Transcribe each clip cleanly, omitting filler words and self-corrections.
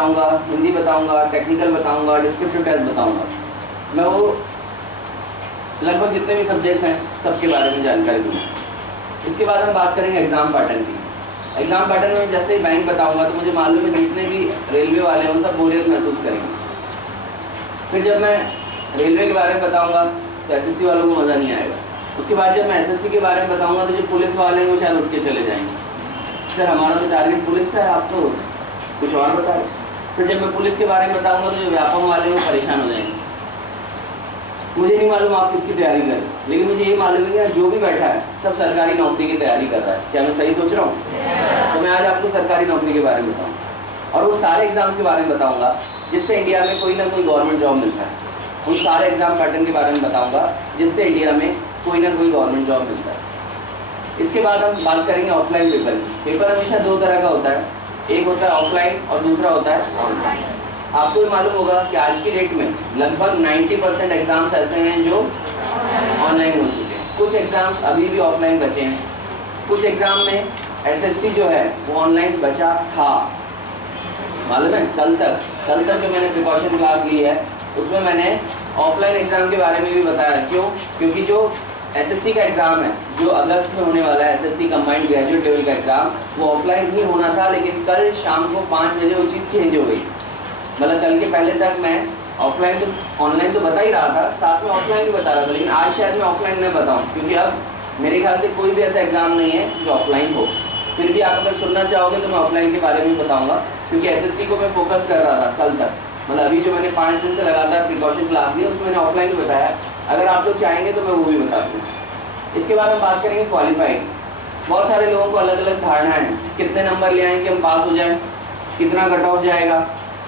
बताऊंगा, हिंदी बताऊंगा, टेक्निकल बताऊंगा, डिस्क्रिप्टिव टेस्ट बताऊंगा। मैं वो लगभग जितने भी सब्जेक्ट्स हैं सबके बारे में जानकारी दूंगा। इसके बाद हम बात करेंगे एग्जाम पैटर्न की। एग्जाम पैटर्न में जैसे ही बैंक बताऊंगा तो मुझे मालूम है जितने भी रेलवे वाले हैं उन सब बोरियत महसूस करेंगे। फिर जब मैं रेलवे के बारे में बताऊंगा तो एसएससी वालों को मज़ा नहीं आएगा। उसके बाद जब मैं एसएससी के बारे में बताऊंगा तो जो पुलिस वाले हैं वो शायद उठ के चले जाएंगे, सर हमारा तो टारगेट पुलिस का है, आप तो कुछ और बता रहे। फिर जब मैं पुलिस के बारे में बताऊंगा तो जो व्यापम वाले हैं वो परेशान हो जाएंगे। मुझे नहीं मालूम आप किसकी तैयारी करें, लेकिन मुझे ये मालूम है कि जो भी बैठा है सब सरकारी नौकरी की तैयारी कर रहा है। क्या मैं सही सोच रहा हूँ? तो मैं आज आपको सरकारी नौकरी के बारे में बताऊँगा और वो सारे एग्जाम्स के बारे में बताऊँगा जिससे इंडिया में कोई ना कोई गवर्नमेंट जॉब मिलता है। उन सारे एग्जाम पैटर्न के बारे में बताऊँगा जिससे इंडिया में कोई ना कोई गवर्नमेंट जॉब मिलता है। इसके बाद हम बात करेंगे ऑफलाइन पेपर की। पेपर हमेशा दो तरह का होता है, एक होता है ऑफलाइन और दूसरा होता है ऑनलाइन। आपको मालूम होगा कि आज की डेट में लगभग 90% एग्जाम्स ऐसे हैं जो ऑनलाइन हो चुके हैं। कुछ एग्जाम अभी भी ऑफलाइन बचे हैं। कुछ एग्जाम में एसएससी जो है वो ऑनलाइन बचा था, मालूम है। कल तक जो मैंने प्रिकॉशन क्लास ली है उसमें मैंने ऑफलाइन एग्जाम के बारे में भी बताया। क्यों? क्योंकि जो एसएससी का एग्ज़ाम है जो अगस्त में होने वाला है, एसएससी कंबाइंड ग्रेजुएट लेवल का एग्ज़ाम, वो ऑफलाइन ही होना था, लेकिन कल शाम को 5 बजे वो चीज़ चेंज हो गई। मतलब कल के पहले तक मैं ऑफलाइन तो ऑनलाइन तो बता ही रहा था, साथ में ऑफलाइन भी बता रहा था, लेकिन आज शायद मैं ऑफलाइन नहीं बताऊँ क्योंकि अब मेरे ख्याल से कोई भी ऐसा एग्ज़ाम नहीं है जो ऑफलाइन हो। फिर भी आप अगर सुनना चाहोगे तो मैं ऑफलाइन के बारे में बताऊँगा क्योंकि एसएससी को मैं फोकस कर रहा था कल तक। मतलब अभी जो मैंने 5 दिन से लगातार प्रिकॉशन क्लास ली उसमें मैंने ऑफलाइन भी बताया। अगर आप लोग चाहेंगे तो मैं वो भी बता दूँ। इसके बाद हम बात करेंगे क्वालिफाइंग। बहुत सारे लोगों को अलग अलग धारणा है, कितने नंबर ले आएँ कि हम पास हो जाएं, कितना कट ऑफ जाएगा,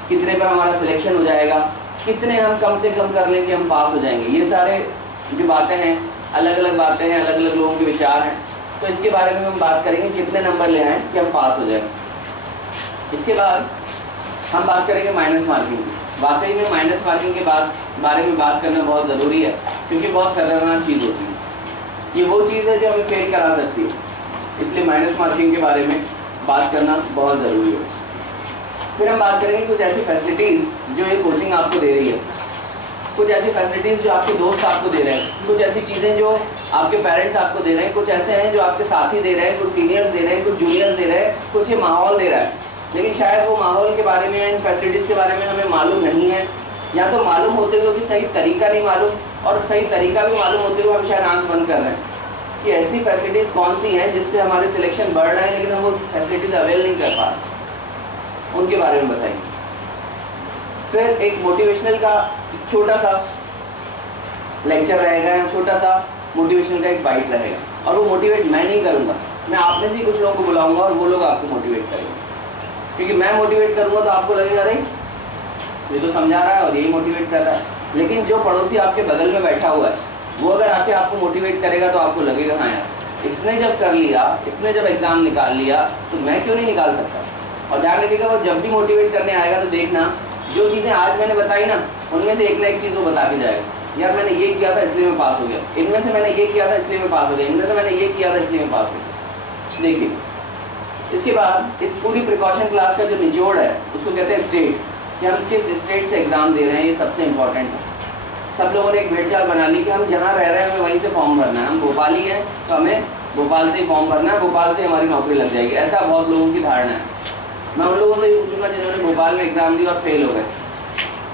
कितने पर हमारा सिलेक्शन हो जाएगा, कितने हम कम से कम कर लें कि हम पास हो जाएंगे। ये सारे जो बातें हैं अलग अलग बातें हैं, अलग अलग लोगों के विचार हैं। तो इसके बारे में हम बात करेंगे कितने नंबर ले आएँ कि हम पास हो जाएं। इसके बाद हम बात करेंगे माइनस मार्किंग की। वाकई में माइनस मार्किंग के बारे में बात करना बहुत ज़रूरी है क्योंकि बहुत खतरनाक चीज़ होती है। ये वो चीज़ है जो हमें फेल करा सकती है, इसलिए माइनस मार्किंग के बारे में बात करना बहुत ज़रूरी है। फिर हम बात करेंगे कुछ ऐसी फैसिलिटीज़ जो ये कोचिंग आपको दे रही है, कुछ ऐसी फैसिलिटीज़ जो आपके दोस्त आपको दे रहे हैं, कुछ ऐसी चीज़ें जो आपके पेरेंट्स आपको दे रहे हैं, कुछ ऐसे हैं जो आपके साथी दे रहे हैं, कुछ सीनियर्स दे रहे हैं, कुछ जूनियर्स दे रहे हैं, कुछ ये माहौल दे रहा है। लेकिन शायद वो माहौल के बारे में या इन फैसिलिटीज़ के बारे में हमें मालूम नहीं है, या तो मालूम होते हुए भी सही तरीका नहीं मालूम और सही तरीका भी मालूम होते हुए हम शायद आंख बंद कर रहे हैं कि ऐसी फैसिलिटीज़ कौन सी हैं जिससे हमारे सिलेक्शन बढ़ रहे हैं लेकिन हम वो फैसिलिटीज़ अवेल नहीं कर पा रहे, उनके बारे में बताएंगे। फिर एक मोटिवेशनल का छोटा सा लेक्चर रहेगा, छोटा सा मोटिवेशनल का एक बाइट रहेगा और वो मोटिवेट मैं नहीं करूँगा, मैं आप में से ही कुछ लोगों को बुलाऊंगा और वो लोग आपको मोटिवेट करेंगे। क्योंकि मैं मोटिवेट करूँगा तो आपको लगेगा अरे ये तो समझा रहा है और यही मोटिवेट कर रहा है, लेकिन जो पड़ोसी आपके बगल में बैठा हुआ है वो अगर आके आपको मोटिवेट करेगा तो आपको लगेगा हाँ यार इसने जब कर लिया, इसने जब एग्ज़ाम निकाल लिया तो मैं क्यों नहीं निकाल सकता। और ध्यान रखिएगा वो जब भी मोटिवेट करने आएगा तो देखना जो चीज़ें आज मैंने बताई ना उनमें से एक ना एक चीज़ वो बता के जाएगा, यार मैंने ये किया था इसलिए मैं पास हो गया, इनमें से मैंने ये किया था इसलिए मैं पास हो गया, इनमें से मैंने ये किया था इसलिए मैं पास हो गया। देखिए इसके बाद इस पूरी प्रिकॉशन क्लास का जो निचोड़ है उसको कहते हैं स्टेट, कि हम किस स्टेट से एग्ज़ाम दे रहे हैं, ये सबसे इम्पोर्टेंट है। सब लोगों ने एक भेड़चाल बना ली कि हम जहाँ रह रहे हैं हमें वहीं से फॉर्म भरना है, हम भोपाली हैं तो हमें भोपाल से ही फॉर्म भरना है, भोपाल से हमारी नौकरी लग जाएगी, ऐसा बहुत लोगों की धारणा है। मैं उन लोगों से ही पूछूंगा जिन्होंने भोपाल में एग्ज़ाम दी और फेल हो गए,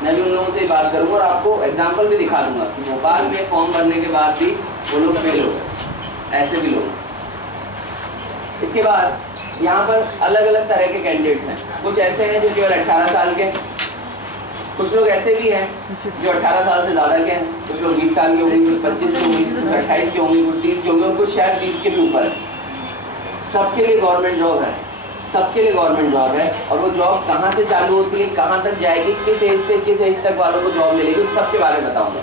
मैं भी उन लोगों से ही बात करूँगा और आपको एग्जाम्पल भी दिखा दूँगा कि भोपाल में फॉर्म भरने के बाद भी वो लोग फेल हो गए, ऐसे भी लोग। इसके बाद यहाँ पर अलग अलग तरह के कैंडिडेट्स हैं, कुछ ऐसे हैं जो केवल 18 साल के, कुछ लोग ऐसे भी हैं जो 18 साल से ज़्यादा के हैं, कुछ लोग 20 साल के होंगे, कुछ 25 के होंगे, कुछ 28 के होंगे, कुछ 30 के होंगे और कुछ शायद 20 के भी ऊपर है। सबके लिए गवर्नमेंट जॉब है, सबके लिए गवर्नमेंट जॉब है। और वो जॉब कहाँ से चालू होती है, कहाँ तक जाएगी, किस एज से किस एज तक वालों को जॉब मिलेगी, उस सबके बारे में बताऊँगा।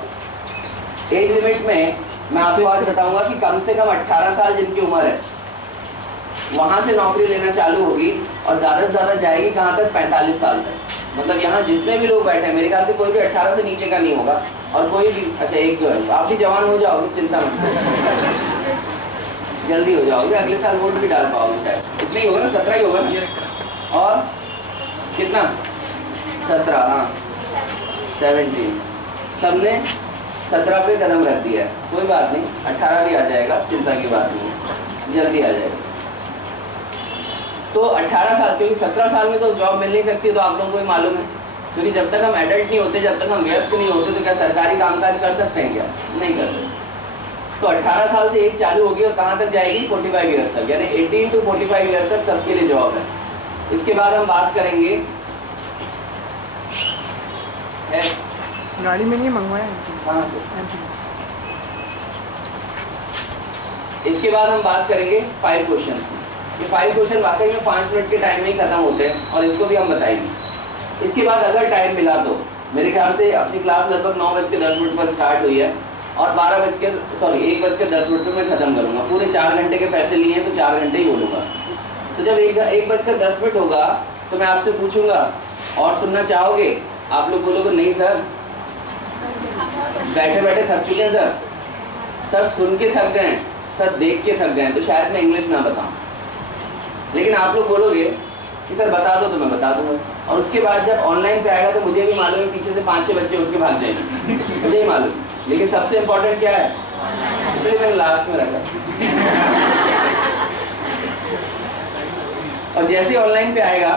एज लिमिट में मैं आपको आज बताऊँगा कि कम से कम 18 साल जिनकी उम्र है वहाँ से नौकरी लेना चालू होगी और ज़्यादा से ज़्यादा जाएगी कहाँ तक, 45 साल तक। मतलब यहाँ जितने भी लोग बैठे हैं मेरे ख्याल से कोई भी 18 से नीचे का नहीं होगा और कोई भी, अच्छा एक जो है आप भी जवान हो जाओगे, चिंता मत करो, जल्दी हो जाओगे, अगले साल वोट भी डाल पाओगे शायद, इतना ही होगा ना, 17 ही होगा ना। और कितना 17, हाँ 17, सबने 17 पे कदम रख दिया है, कोई बात नहीं, 18 भी आ जाएगा, चिंता की बात नहीं है, जल्दी आ जाएगा। तो 18 साल, क्योंकि 17 साल में तो जॉब मिल नहीं सकती, तो आप लोगों को ही मालूम है, क्योंकि जब तक हम एडल्ट नहीं होते, जब तक हम वयस्क नहीं होते, तो क्या सरकारी कामकाज कर सकते हैं क्या? नहीं कर सकते। तो 18 साल से एज चालू होगी और कहाँ तक जाएगी? 45 ईयर्स तक, यानी 18 to 45 ईयर्स तक सबके लिए जॉब है। इसके बाद हम बात करेंगे, गाड़ी में नहीं मंगवाया कहाँ से? इसके बाद हम बात करेंगे 5 क्वेश्चन की। ये 5 क्वेश्चन वाकई में 5 मिनट के टाइम में ही खत्म होते हैं और इसको भी हम बताएंगे। इसके बाद अगर टाइम मिला तो मेरे ख्याल से अपनी क्लास लगभग 9:10 पर स्टार्ट हुई है और 1:10 पे मैं खत्म करूँगा। पूरे 4 घंटे के पैसे लिए हैं तो 4 घंटे ही बोलूँगा। तो जब 1:10 होगा तो मैं आपसे पूछूंगा और सुनना चाहोगे? आप लोग बोलोगे नहीं सर, बैठे बैठे थक चुके हैं सर सुन के थक गए हैं, सर देख के थक गए हैं, तो शायद मैं इंग्लिश ना बताऊं। लेकिन आप लोग बोलोगे कि सर बता दो, तो मैं बता दूंगा। और उसके बाद जब ऑनलाइन पे आएगा तो मुझे भी मालूम है पीछे से 5-6 बच्चे उठ के भाग जाएंगे, मुझे ही मालूम। लेकिन सबसे इम्पोर्टेंट क्या है, इसलिए मैंने लास्ट में रखा। और जैसे ही ऑनलाइन पे आएगा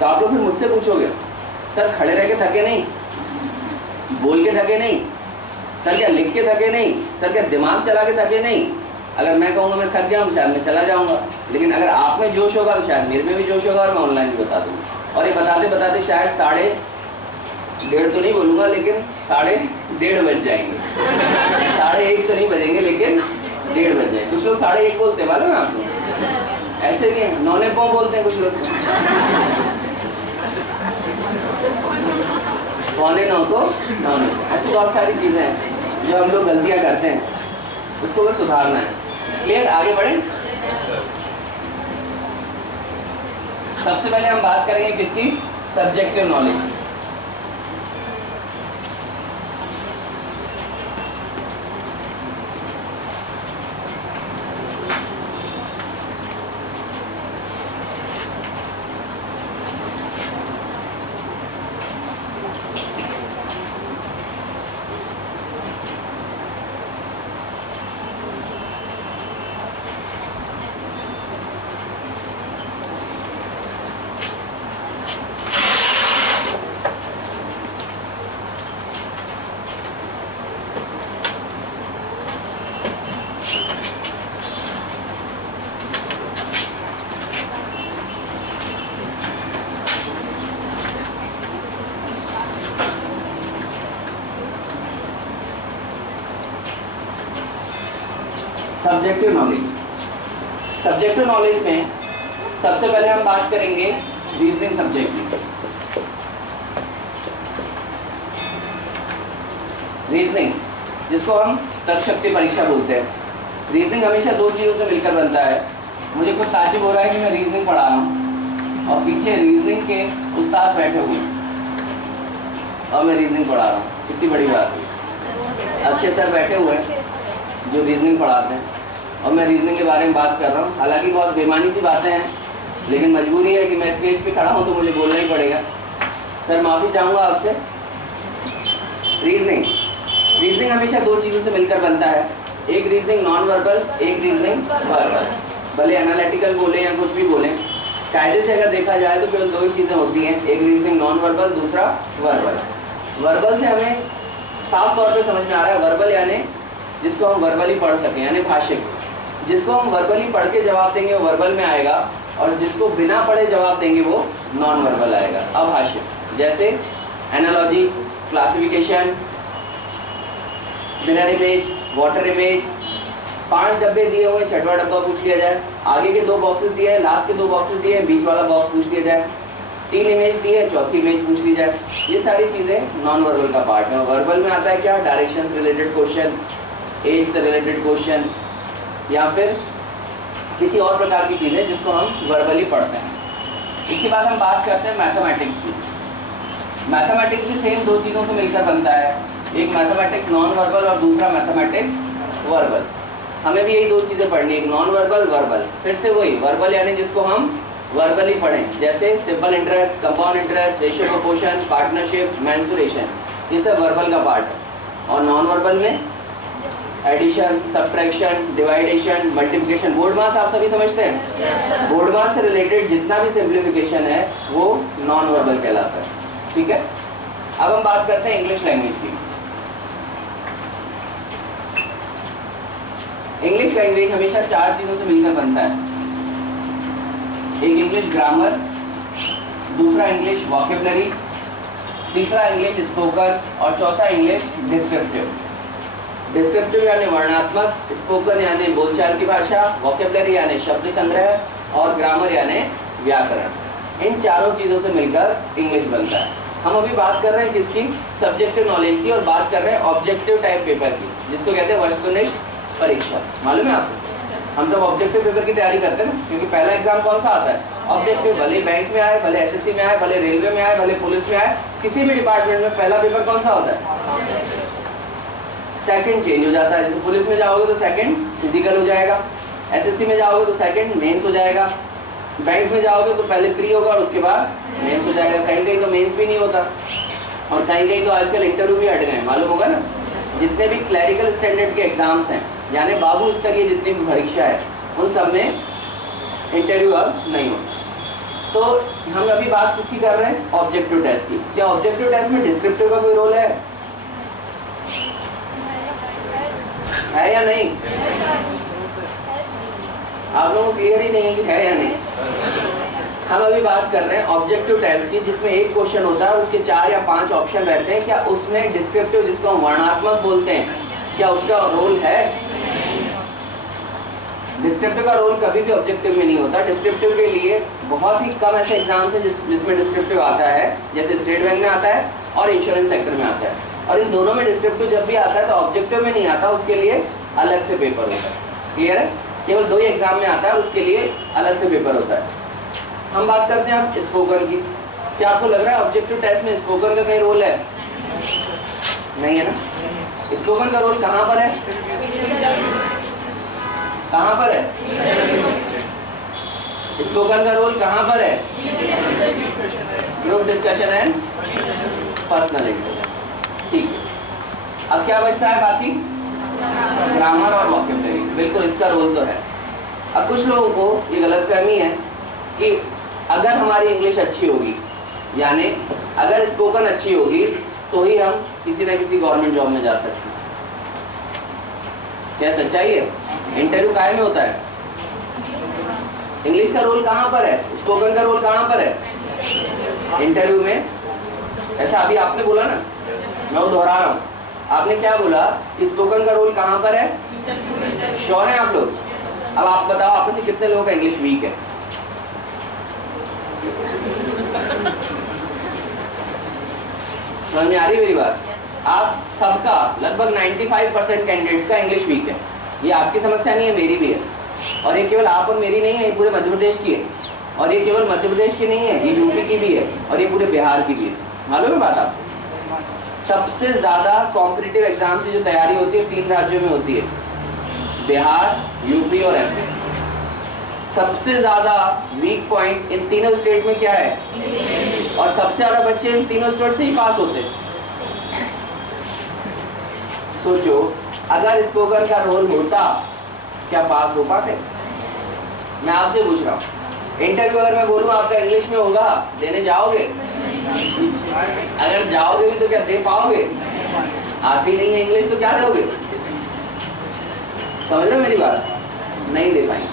तो आप लोग फिर मुझसे पूछोगे सर खड़े रह के थके नहीं, बोल के थके नहीं, सर क्या लिख के थके नहीं, सर क्या दिमाग चला के थके नहीं? अगर मैं कहूँगा मैं थक गया हूँ, शायद मैं चला जाऊँगा। लेकिन अगर आप में जोश होगा तो शायद मेरे में भी जोश होगा और मैं ऑनलाइन भी बता दूँगा। और ये बताते बताते शायद 1:30 तो नहीं बोलूँगा, लेकिन 1:30 बज जाएंगे। 1:30 तो नहीं बजेंगे, लेकिन 1:30 बज जाएंगे। कुछ लोग 1:30 बोलते हैं, मालूम है आपको? ऐसे नहीं, 9:15 बोलते हैं कुछ लोग। 8:45 को 9:15। ऐसी बहुत सारी चीज़ें हैं जो हम लोग गलतियाँ करते हैं, उसको बस सुधारना है। क्लियर? आगे बढ़ें। सबसे पहले हम बात करेंगे किसकी? Subjective knowledge. Subjective knowledge. Subjective knowledge में सबसे पहले हम बात करेंगे रीजनिंग सब्जेक्ट की। रीजनिंग, जिसको हम तर्क शक्ति परीक्षा बोलते हैं। रीजनिंग हमेशा 2 चीज़ों से मिलकर बनता है। मुझे कुछ ताज्जुब हो रहा है कि मैं रीजनिंग पढ़ा रहा हूँ और पीछे रीजनिंग के उस्ताद बैठे हुए और मैं रीजनिंग पढ़ा रहा हूँ। कितनी बड़ी बात है। अक्षय सर बैठे हुए हैं जो रीजनिंग पढ़ाते हैं और मैं रीजनिंग के बारे में बात कर रहा हूँ। हालांकि बहुत बेमानी सी बातें हैं, लेकिन मजबूरी है कि मैं स्टेज पे खड़ा हूँ तो मुझे बोलना ही पड़ेगा। सर माफ़ी चाहूँगा आपसे। रीजनिंग हमेशा 2 चीज़ों से मिलकर बनता है। एक रीजनिंग नॉन वर्बल, एक रीजनिंग वर्बल। भले एनालिटिकल बोले या कुछ भी बोलें, कायदे से अगर देखा जाए तो केवल 2 ही चीज़ें होती हैं, एक रीजनिंग नॉन वर्बल, दूसरा वर्बल। वर्बल से हमें साफ तौर पे समझ में आ रहा है वर्बल यानी जिसको हम वर्बली पढ़ सकें, यानी भाषिक। जिसको हम वर्बली पढ़ के जवाब देंगे वो वर्बल में आएगा और जिसको बिना पढ़े जवाब देंगे वो नॉन वर्बल आएगा, अभाषिक। जैसे analogy, classification, mirror image, water image. 5 डब्बे दिए हुए, 6वां डब्बा पूछ लिया जाए। आगे के 2 बॉक्सेस दिए हैं, लास्ट के 2 बॉक्सेस दिए हैं, बीच वाला बॉक्स पूछ लिया जाए। 3 इमेज दी है, 4थी इमेज पूछ ली जाए। ये सारी चीज़ें नॉन वर्बल का पार्ट है। वर्बल में आता है क्या? डायरेक्शन से रिलेटेड क्वेश्चन, एज से रिलेटेड क्वेश्चन, या फिर किसी और प्रकार की चीज़ें जिसको हम वर्बली पढ़ते हैं। इसके बाद हम बात करते हैं मैथमेटिक्स की। मैथमेटिक्स भी सेम 2 चीज़ों से मिलकर बनता है, एक मैथमेटिक्स नॉन वर्बल और दूसरा मैथमेटिक्स वर्बल। हमें भी यही 2 चीज़ें पढ़नी है, एक नॉन वर्बल, वर्बल। फिर से वही वर्बल यानी जिसको हम वर्बली पढ़ें, जैसे simple interest, compound interest, ratio proportion, partnership, mensuration, ये सब वर्बल का पार्ट है। और नॉन वर्बल में एडिशन, सब्ट्रैक्शन, डिवाइडेशन, मल्टीप्लिकेशन। बोर्ड मास आप सभी समझते हैं? बोर्ड मास से रिलेटेड जितना भी सिंप्लीफिकेशन है वो नॉन वर्बल कहलाता है, ठीक है। अब हम बात करते हैं इंग्लिश लैंग्वेज की। इंग्लिश लैंग्वेज हमेशा 4 चीजों से मिलकर बनता है। एक इंग्लिश ग्रामर, दूसरा इंग्लिश वोकैबुलरी, तीसरा इंग्लिश स्पोकन और चौथा इंग्लिश डिस्क्रिप्टिव। डिस्क्रिप्टिव यानी वर्णनात्मक, स्पोकन यानी बोलचाल की भाषा, वोकैबुलरी यानी शब्द संग्रह और ग्रामर यानी व्याकरण। इन चारों चीजों से मिलकर इंग्लिश बनता है। हम अभी बात कर रहे हैं किसकी? सब्जेक्टिव नॉलेज की, और बात कर रहे हैं ऑब्जेक्टिव टाइप पेपर की, जिसको कहते हैं वस्तुनिष्ठ परीक्षा। मालूम है आपको? हम सब ऑब्जेक्टिव पेपर की तैयारी करते हैं ना, क्योंकि पहला एग्जाम कौन सा आता है? ऑब्जेक्टिव। भले बैंक में आए, भले एसएससी में आए, भले रेलवे में आए, भले पुलिस में आए, किसी भी डिपार्टमेंट में पहला पेपर कौन सा होता है? सेकंड चेंज हो जाता है। जैसे पुलिस में जाओगे तो सेकंड फिजिकल हो जाएगा, एसएससी में जाओगे तो सेकंड मेंस हो जाएगा, बैंक में जाओगे तो पहले प्री होगा और उसके बाद मेंस हो जाएगा। कहीं कहीं तो मेंस भी नहीं होता, और कहीं कहीं तो आजकल इंटरव्यू भी हट गए, मालूम होगा ना। जितने भी क्लैरिकल स्टैंडर्ड के एग्जाम्स हैं, यानी बाबू स्तरीय जितनी भी परीक्षा है, उन सब में इंटरव्यू अब नहीं होता। तो हम अभी बात किसकी कर रहे हैं? ऑब्जेक्टिव टेस्ट की। क्या ऑब्जेक्टिव टेस्ट में डिस्क्रिप्टिव का कोई रोल है या नहीं? आप लोगों को क्लियर ही नहीं है कि है या नहीं। हम अभी बात कर रहे हैं ऑब्जेक्टिव टेस्ट की, जिसमें एक क्वेश्चन होता है, उसके 4 या 5 ऑप्शन रहते हैं। क्या उसमें डिस्क्रिप्टिव, जिसको हम वर्णनात्मक बोलते हैं, क्या उसका रोल है? डिस्क्रिप्टिव का रोल कभी भी ऑब्जेक्टिव में नहीं होता। डिस्क्रिप्टिव के लिए बहुत ही कम ऐसे एग्जाम्स हैं जिसमें डिस्क्रिप्टिव आता है, जैसे स्टेट बैंक में आता है और इंश्योरेंस सेक्टर में आता है। और इन दोनों में डिस्क्रिप्टिव जब भी आता है तो ऑब्जेक्टिव में नहीं आता, उसके लिए अलग से पेपर होता है। क्लियर है? केवल 2 ही एग्जाम में आता है, उसके लिए अलग से पेपर होता है। हम बात करते हैं अब स्पोकन की। क्या आपको लग रहा है ऑब्जेक्टिव टेस्ट में स्पोकन का कहीं रोल है? नहीं है ना। स्पोकन का रोल कहाँ पर है? कहाँ पर है? स्पोकन का रोल कहाँ पर है? Group discussion and personal interview. ठीक है, अब क्या बचता है बाकी? ग्रामर और वोकैबुलरी। बिल्कुल, इसका रोल तो है। अब कुछ लोगों को ये गलतफहमी है कि अगर हमारी इंग्लिश अच्छी होगी, यानी अगर स्पोकन अच्छी होगी, तो ही हम किसी न किसी गवर्नमेंट जॉब में जा सकते हैं। क्या सच्चाई है? इंटरव्यू काहे में होता है? इंग्लिश का रोल कहाँ पर है? स्पोकन का रोल कहाँ पर है? इंटरव्यू में। ऐसा अभी आपने बोला ना, मैं वो दोहरा रहा हूँ। आपने क्या बोला कि स्पोकन का रोल कहाँ पर है? श्योर हैं आप लोग? अब आप बताओ, आप में से कितने लोगों का इंग्लिश वीक है? समझ में आ रही मेरी बात? आप सबका लगभग 95% कैंडिडेट्स का इंग्लिश वीक है। ये आपकी समस्या नहीं है, मेरी भी है। और ये केवल आप और मेरी नहीं है, ये पूरे मध्य प्रदेश की है। और ये केवल मध्य प्रदेश की नहीं है, ये यूपी की भी है, और ये पूरे बिहार की भी है। मालूम है बात आपको? सबसे ज्यादा कॉम्पिटिटिव एग्जाम की जो तैयारी होती है 3 राज्यों में होती है, बिहार, यूपी और एमपी। सबसे ज्यादा वीक पॉइंट इन तीनों स्टेट में क्या है? और सबसे ज्यादा बच्चे इन तीनों स्टेट से ही पास होते हैं। सोचो, अगर स्पोकन का रोल होता, क्या पास हो पाते? मैं आपसे पूछ रहा हूँ, इंटरव्यू अगर मैं बोलूँ आपका इंग्लिश में होगा, देने जाओगे? अगर जाओगे भी तो क्या दे पाओगे? आती नहीं है इंग्लिश तो क्या दोगे? समझ रहे हो मेरी बात? नहीं दे पाएंगे।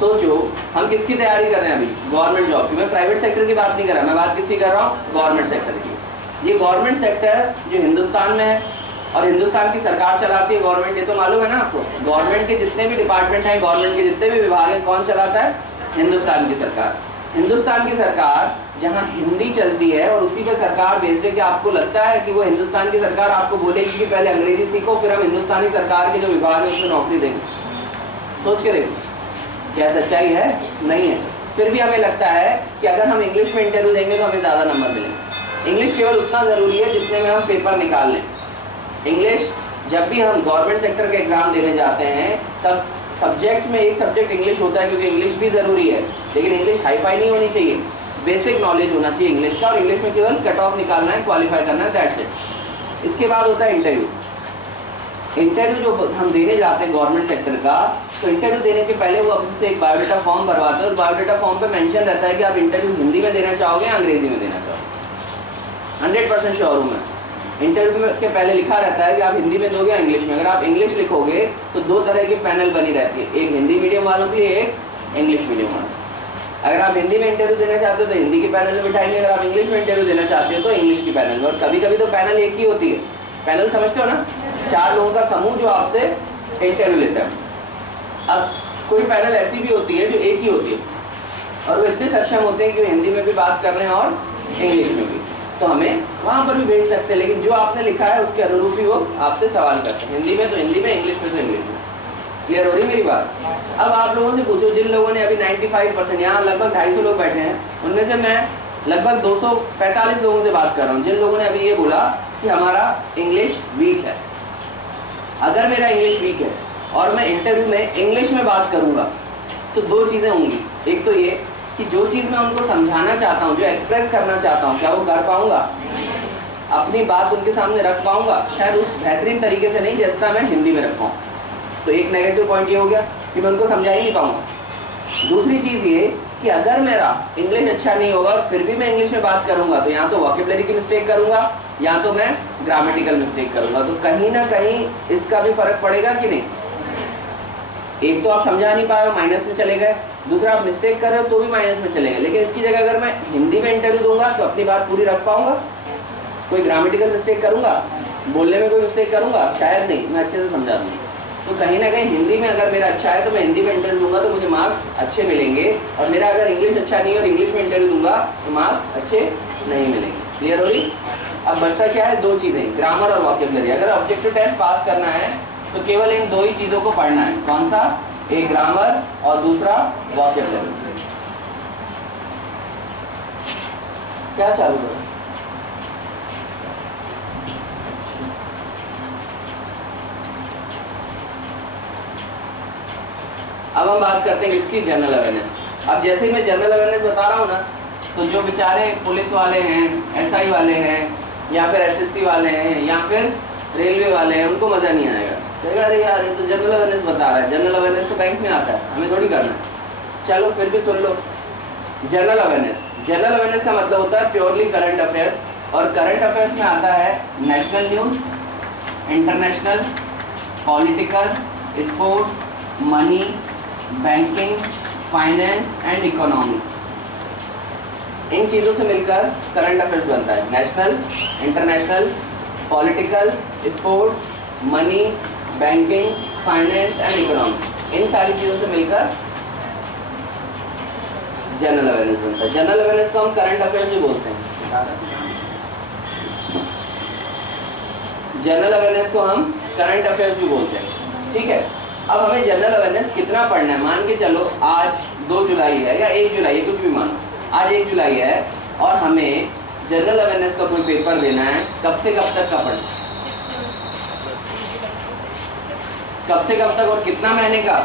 सोचो, हम किसकी तैयारी कर रहे हैं अभी? गवर्नमेंट जॉब की। मैं प्राइवेट सेक्टर की बात नहीं कर रहा, मैं बात किसकी कर रहा हूँ? गवर्नमेंट सेक्टर की। ये गवर्नमेंट सेक्टर जो हिंदुस्तान में है और हिंदुस्तान की सरकार चलाती है गवर्नमेंट, ये तो मालूम है ना आपको। गवर्नमेंट के जितने भी डिपार्टमेंट हैं, गवर्नमेंट के जितने भी विभाग हैं, कौन चलाता है? हिंदुस्तान की सरकार। हिंदुस्तान की सरकार जहाँ हिंदी चलती है और उसी पे सरकार बेस्ड है, कि आपको लगता है कि वो हिंदुस्तान की सरकार आपको बोलेगी कि पहले अंग्रेजी सीखो, फिर हम हिंदुस्तानी सरकार के जो विभाग है उसमें नौकरी देंगे? सोच के देखो, क्या सच्चाई है? नहीं है। फिर भी हमें लगता है कि अगर हम इंग्लिश में इंटरव्यू देंगे तो हमें ज़्यादा नंबर मिलेंगे। इंग्लिश केवल उतना ज़रूरी है जितने में हम पेपर निकाल लें। इंग्लिश जब भी हम गवर्नमेंट सेक्टर के एग्जाम देने जाते हैं, तब सब्जेक्ट में एक सब्जेक्ट इंग्लिश होता है क्योंकि इंग्लिश भी ज़रूरी है, लेकिन इंग्लिश हाईफाई नहीं होनी चाहिए, बेसिक नॉलेज होना चाहिए इंग्लिश का, और इंग्लिश में केवल कट ऑफ निकालना है, क्वालिफाई करना है, दैट्स इट। इसके बाद होता है इंटरव्यू। इंटरव्यू जो हम देने जाते हैं गवर्नमेंट सेक्टर का, तो इंटरव्यू देने के पहले वो आपसे एक बायोडाटा फॉर्म भरवाते हैं, और बायोडाटा फॉर्म पे मेंशन रहता है कि आप इंटरव्यू हिंदी में देना चाहोगे या अंग्रेजी में देना चाहोगे। 100% श्योर हूँ मैं, इंटरव्यू के पहले लिखा रहता है कि आप हिंदी में दोगे या इंग्लिश में। अगर आप इंग्लिश लिखोगे तो 2 तरह की पैनल बनी रहती है, एक हिंदी मीडियम वालों की, एक इंग्लिश मीडियम वालों। अगर आप हिंदी में इंटरव्यू देना चाहते हो तो हिंदी के पैनल में बिठाएंगे, अगर आप इंग्लिश में इंटरव्यू देना चाहते हो तो इंग्लिश की पैनल में। और कभी कभी तो पैनल एक ही होती है, पैनल समझते हो ना, 4 लोगों का समूह जो आपसे इंटरव्यू लेता है। अब कोई पैनल ऐसी भी होती है जो एक ही होती है, और वो इतने सक्षम होते हैं कि हिंदी में भी बात कर रहे हैं और इंग्लिश में भी, तो हमें वहाँ पर भी भेज सकते हैं, लेकिन जो आपने लिखा है उसके अनुरूप ही वो आपसे सवाल करते हैं, हिंदी में तो हिंदी में, इंग्लिश में तो इंग्लिश में। क्लियर हो रही मेरी बात? अब आप लोगों से पूछो, जिन लोगों ने अभी 95%, यहाँ लगभग 250 लोग बैठे हैं, उनमें से मैं लगभग 245 लोगों से बात कर रहा हूँ जिन लोगों ने अभी ये बोला कि हमारा इंग्लिश वीक है। अगर मेरा इंग्लिश वीक है और मैं इंटरव्यू में इंग्लिश में बात करूँगा तो 2 चीज़ें होंगी। एक तो ये कि जो चीज़ मैं उनको समझाना चाहता हूँ, जो एक्सप्रेस करना चाहता हूँ, क्या वो कर पाऊँगा, अपनी बात उनके सामने रख पाऊँगा, शायद उस बेहतरीन तरीके से नहीं जितना मैं हिंदी में रख पाऊँ। तो एक नेगेटिव पॉइंट ये हो गया कि मैं उनको समझा ही नहीं पाऊँगा। दूसरी चीज़ ये कि अगर मेरा इंग्लिश अच्छा नहीं होगा और फिर भी मैं इंग्लिश में बात करूँगा तो या तो वोकैबुलरी की मिस्टेक करूँगा या तो मैं ग्रामेटिकल मिस्टेक करूँगा, तो कहीं ना कहीं इसका भी फर्क पड़ेगा कि नहीं। एक तो आप समझा नहीं पाए, माइनस में चले गए, दूसरा आप मिस्टेक कर रहे हो तो भी माइनस में चले गए। लेकिन इसकी जगह अगर मैं हिंदी में इंटरव्यू दूंगा तो अपनी बात पूरी रख पाऊंगा, कोई ग्रामेटिकल मिस्टेक करूंगा, बोलने में कोई मिस्टेक करूंगा, शायद नहीं, मैं अच्छे से समझा दूंगा। तो कहीं ना कहीं हिंदी में अगर मेरा अच्छा है तो मैं हिंदी में इंटरव्यू दूंगा तो मुझे मार्क्स अच्छे मिलेंगे, और मेरा अगर इंग्लिश अच्छा नहीं है और इंग्लिश में इंटरव्यू दूंगा तो मार्क्स अच्छे नहीं मिलेंगे। क्लियर हो रही? अब बचता क्या है, 2 चीज़ें, ग्रामर और वोकैबुलरी। अगर ऑब्जेक्टिव टेस्ट पास करना है तो केवल इन 2 ही चीज़ों को पढ़ना है। कौन सा? एक ग्रामर और दूसरा वोकैबुलरी। क्या चालू करो? अब हम बात करते हैं इसकी जनरल अवेयरनेस। अब जैसे ही मैं जनरल अवेयरनेस बता रहा हूँ ना, तो जो बेचारे पुलिस वाले हैं, एसआई वाले हैं, या फिर एसएससी वाले हैं, या फिर रेलवे वाले हैं, उनको मज़ा नहीं आएगा। कहेगा अरे यार ये तो जनरल अवेयरनेस बता रहा है, जनरल अवेयरनेस तो बैंक में आता है, हमें थोड़ी करना है। चलो फिर भी सुन लो। जनरल अवेयरनेस, जनरल अवेयरनेस का मतलब होता है प्योरली करंट अफेयर्स, और करंट अफेयर्स में आता है national news, international, political, sports, money, banking, finance and economics. इन चीज़ों से मिलकर करंट अफेयर्स बनता है। National, international, political, sports, money, banking, finance and economics, इन सारी चीज़ों से मिलकर जनरल अवेयरनेस बनता है। जनरल अवेयरनेस को हम करंट अफेयर्स भी बोलते हैं। जनरल अवेयरनेस को हम करंट अफेयर्स भी बोलते हैं, ठीक है। अब हमें जनरल अवेयरनेस कितना पढ़ना है? मान के चलो आज 2 जुलाई है या 1 जुलाई है, कुछ भी मानो, आज 1 जुलाई है और हमें जनरल अवेयरनेस का कोई पेपर देना है। कब से कब तक का पढ़ना? कब से कब तक और कितना महीने का?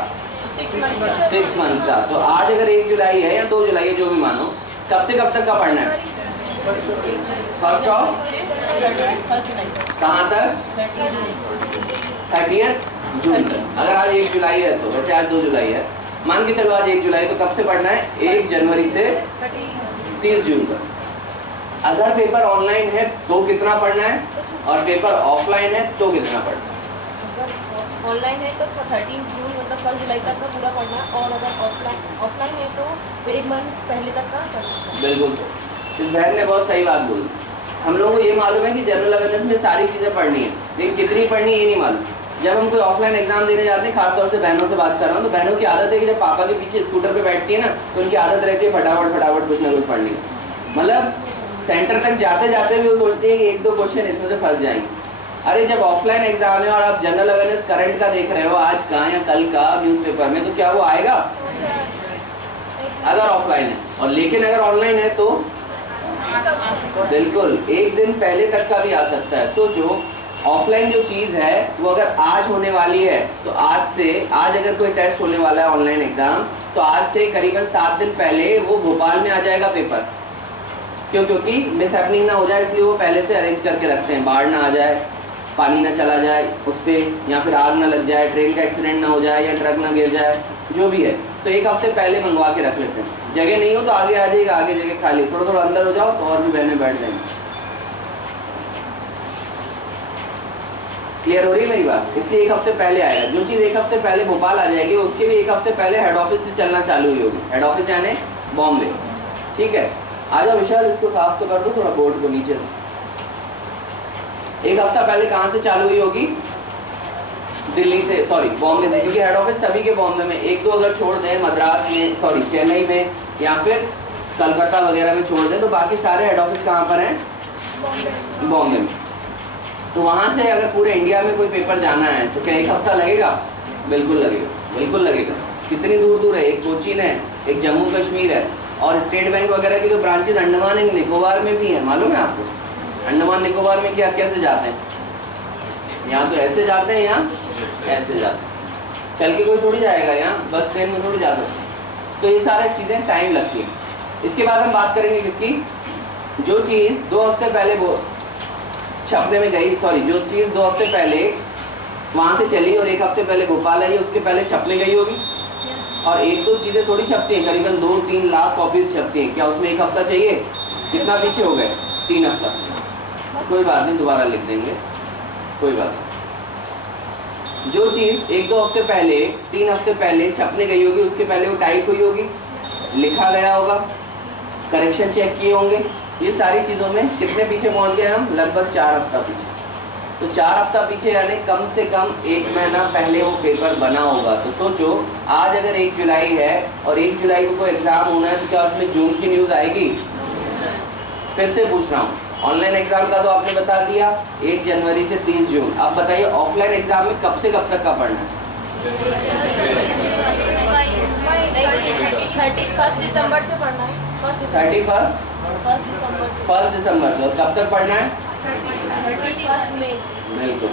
6 मंथ का। तो आज अगर 1 जुलाई है या 2 जुलाई है, जो भी मानो, कब से कब तक का पढ़ना है? फर्स्ट ऑफ कहाँ तक? 30 जून तक। अगर आज 1 जुलाई है तो, वैसे आज 2 जुलाई है, मान के चलो आज 1 जुलाई, तो कब से पढ़ना है? 1 जनवरी से 30 जून तक। अगर पेपर ऑनलाइन है तो कितना पढ़ना है, और पेपर ऑफलाइन है तो कितना पढ़ना है? ऑनलाइन है तो 13 जून मतलब 1 जुलाई तक का पूरा पढ़ना है, और अगर ऑफलाइन है तो 1 मंथ पहले तक का पढ़ना। बिल्कुल, इस बहन ने बहुत सही बात बोली। हम लोगों को ये मालूम है कि जनरल अवेयरनेस में सारी चीज़ें पढ़नी है, लेकिन कितनी पढ़नी है ये नहीं मालूम। जब हम कोई ऑफलाइन एग्जाम देने जाते हैं, खासतौर से बहनों से बात कर रहा हूँ, तो बहनों की आदत है कि जब पापा के पीछे स्कूटर पे बैठती है ना, तो उनकी आदत रहती है फटाफट फटाफट कुछ ना कुछ पढ़ने की। मतलब सेंटर तक जाते जाते भी वो सोचते हैं कि 1-2 क्वेश्चन इसमें से फंस जाएंगे। अरे जब ऑफलाइन एग्जाम है और आप जनरल अवेयरनेस करंट का देख रहे हो आज का या कल का न्यूज़पेपर में, तो क्या वो आएगा अगर ऑफलाइन है? और लेकिन अगर ऑनलाइन है तो बिल्कुल 1 दिन पहले तक का भी आ सकता है। सोचो ऑफलाइन जो चीज़ है वो अगर आज होने वाली है तो आज अगर कोई टेस्ट होने वाला है ऑनलाइन एग्जाम, तो आज से करीबन 7 दिन पहले वो भोपाल में आ जाएगा पेपर। क्योंकि मिसहैपनिंग ना हो जाए, इसलिए वो पहले से अरेंज करके रखते हैं, बाढ़ ना आ जाए, पानी ना चला जाए उस पर, या फिर आग ना लग जाए, ट्रेन का एक्सीडेंट ना हो जाए या ट्रक ना गिर जाए, जो भी है। तो एक हफ्ते पहले मंगवा के रख लेते हैं। जगह नहीं हो तो आगे आ जाएगा, आगे जगह खाली, थोड़ा थोड़ा अंदर हो जाओ तो और भी बहने बैठ जाएंगे। क्लियर हो रही है मेरी बात? इसलिए एक हफ्ते पहले आएगा। जो चीज़ एक हफ्ते पहले भोपाल आ जाएगी, उसके भी एक हफ्ते पहले हेड ऑफिस से चलना चालू हुई होगी। हेड ऑफिस यानी बॉम्बे। ठीक है, आ जाओ विशाल, इसको साफ तो कर दो थोड़ा, बोर्ड को नीचे। एक हफ्ता पहले कहाँ से चालू हुई होगी? दिल्ली से, सॉरी बॉम्बे से, क्योंकि हेड ऑफिस सभी के बॉम्बे में। एक दो अगर छोड़ दें मद्रास में, सॉरी चेन्नई में या फिर कलकत्ता वगैरह में छोड़ दें, तो बाकी सारे हेड ऑफिस कहाँ पर हैं? बॉम्बे में। तो वहाँ से अगर पूरे इंडिया में कोई पेपर जाना है तो क्या एक हफ्ता लगेगा? बिल्कुल लगेगा, बिल्कुल लगेगा। कितनी दूर दूर है? एक कोचीन है, एक जम्मू कश्मीर है, और स्टेट बैंक वगैरह की तो ब्रांचेज अंडमान एंड निकोबार में भी है। मालूम है आपको? अंडमान निकोबार में क्या कैसे जाते हैं? यहाँ तो ऐसे जाते हैं, यहाँ ऐसे जाते हैं। चल के कोई थोड़ी जाएगा, यहाँ बस ट्रेन में थोड़ी जाते हैं। तो ये सारी चीज़ें टाइम लगती हैं। इसके बाद हम बात करेंगे किसकी? जो चीज़ 2 हफ्ते पहले वो छपने में गई, सॉरी जो चीज़ 2 हफ्ते पहले वहाँ से चली और 1 हफ्ते पहले भोपाल आई, उसके पहले छपने गई होगी। और एक दो चीज़ें थोड़ी छपती हैं, करीबन 2-3 लाख कॉपीज छपती हैं। क्या उसमें 1 हफ्ता चाहिए? कितना पीछे हो गए? 3 हफ्ता। कोई बात नहीं, दोबारा लिख देंगे, कोई बात नहीं। जो चीज़ 1-2 हफ्ते पहले, 3 हफ्ते पहले छपने गई होगी, उसके पहले वो टाइप हुई होगी, लिखा गया होगा, करेक्शन चेक किए होंगे। ये सारी चीज़ों में कितने पीछे पहुंच गए हम? लगभग 4 हफ्ता पीछे। तो 4 हफ्ता पीछे यानी कम से कम 1 महीना पहले वो पेपर बना होगा। तो सोचो, आज अगर 1 जुलाई है और 1 जुलाई को कोई एग्ज़ाम होना है, तो क्या उसमें जून की न्यूज़ आएगी? फिर से पूछ रहा हूँ, ऑनलाइन एग्ज़ाम का तो आपने बता दिया 1 जनवरी से 30 जून। अब बताइए ऑफलाइन एग्ज़ाम में कब से कब तक का पढ़ना है? 31 दिसंबर से पढ़ना है। 1 दिसंबर से। और कब तक पढ़ना है? 31 मई। बिल्कुल,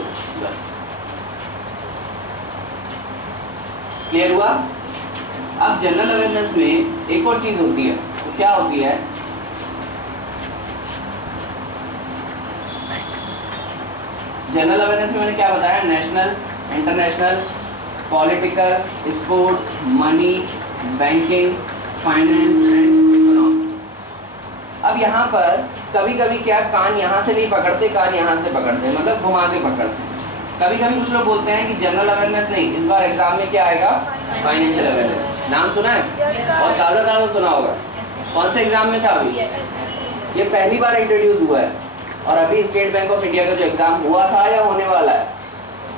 क्लियर हुआ? अब जनरल अवेयरनेस में एक और चीज होती है, तो क्या होती है? जनरल अवेयरनेस में मैंने क्या बताया? National, international, political, sports, money, banking, finance and economy. अब यहाँ पर कभी कभी क्या, कान यहाँ से नहीं पकड़ते, कान यहाँ से पकड़ते, मतलब घुमा के पकड़ते। कभी कभी कुछ लोग बोलते हैं कि जनरल अवेयरनेस नहीं, इस बार एग्जाम में क्या आएगा? Financial awareness. नाम सुना है? और ताज़ा ताज़ा सुना होगा। कौन से एग्जाम में था अभी? ये पहली बार इंट्रोड्यूस हुआ है। और अभी स्टेट बैंक ऑफ इंडिया का जो एग्जाम हुआ था या होने वाला है,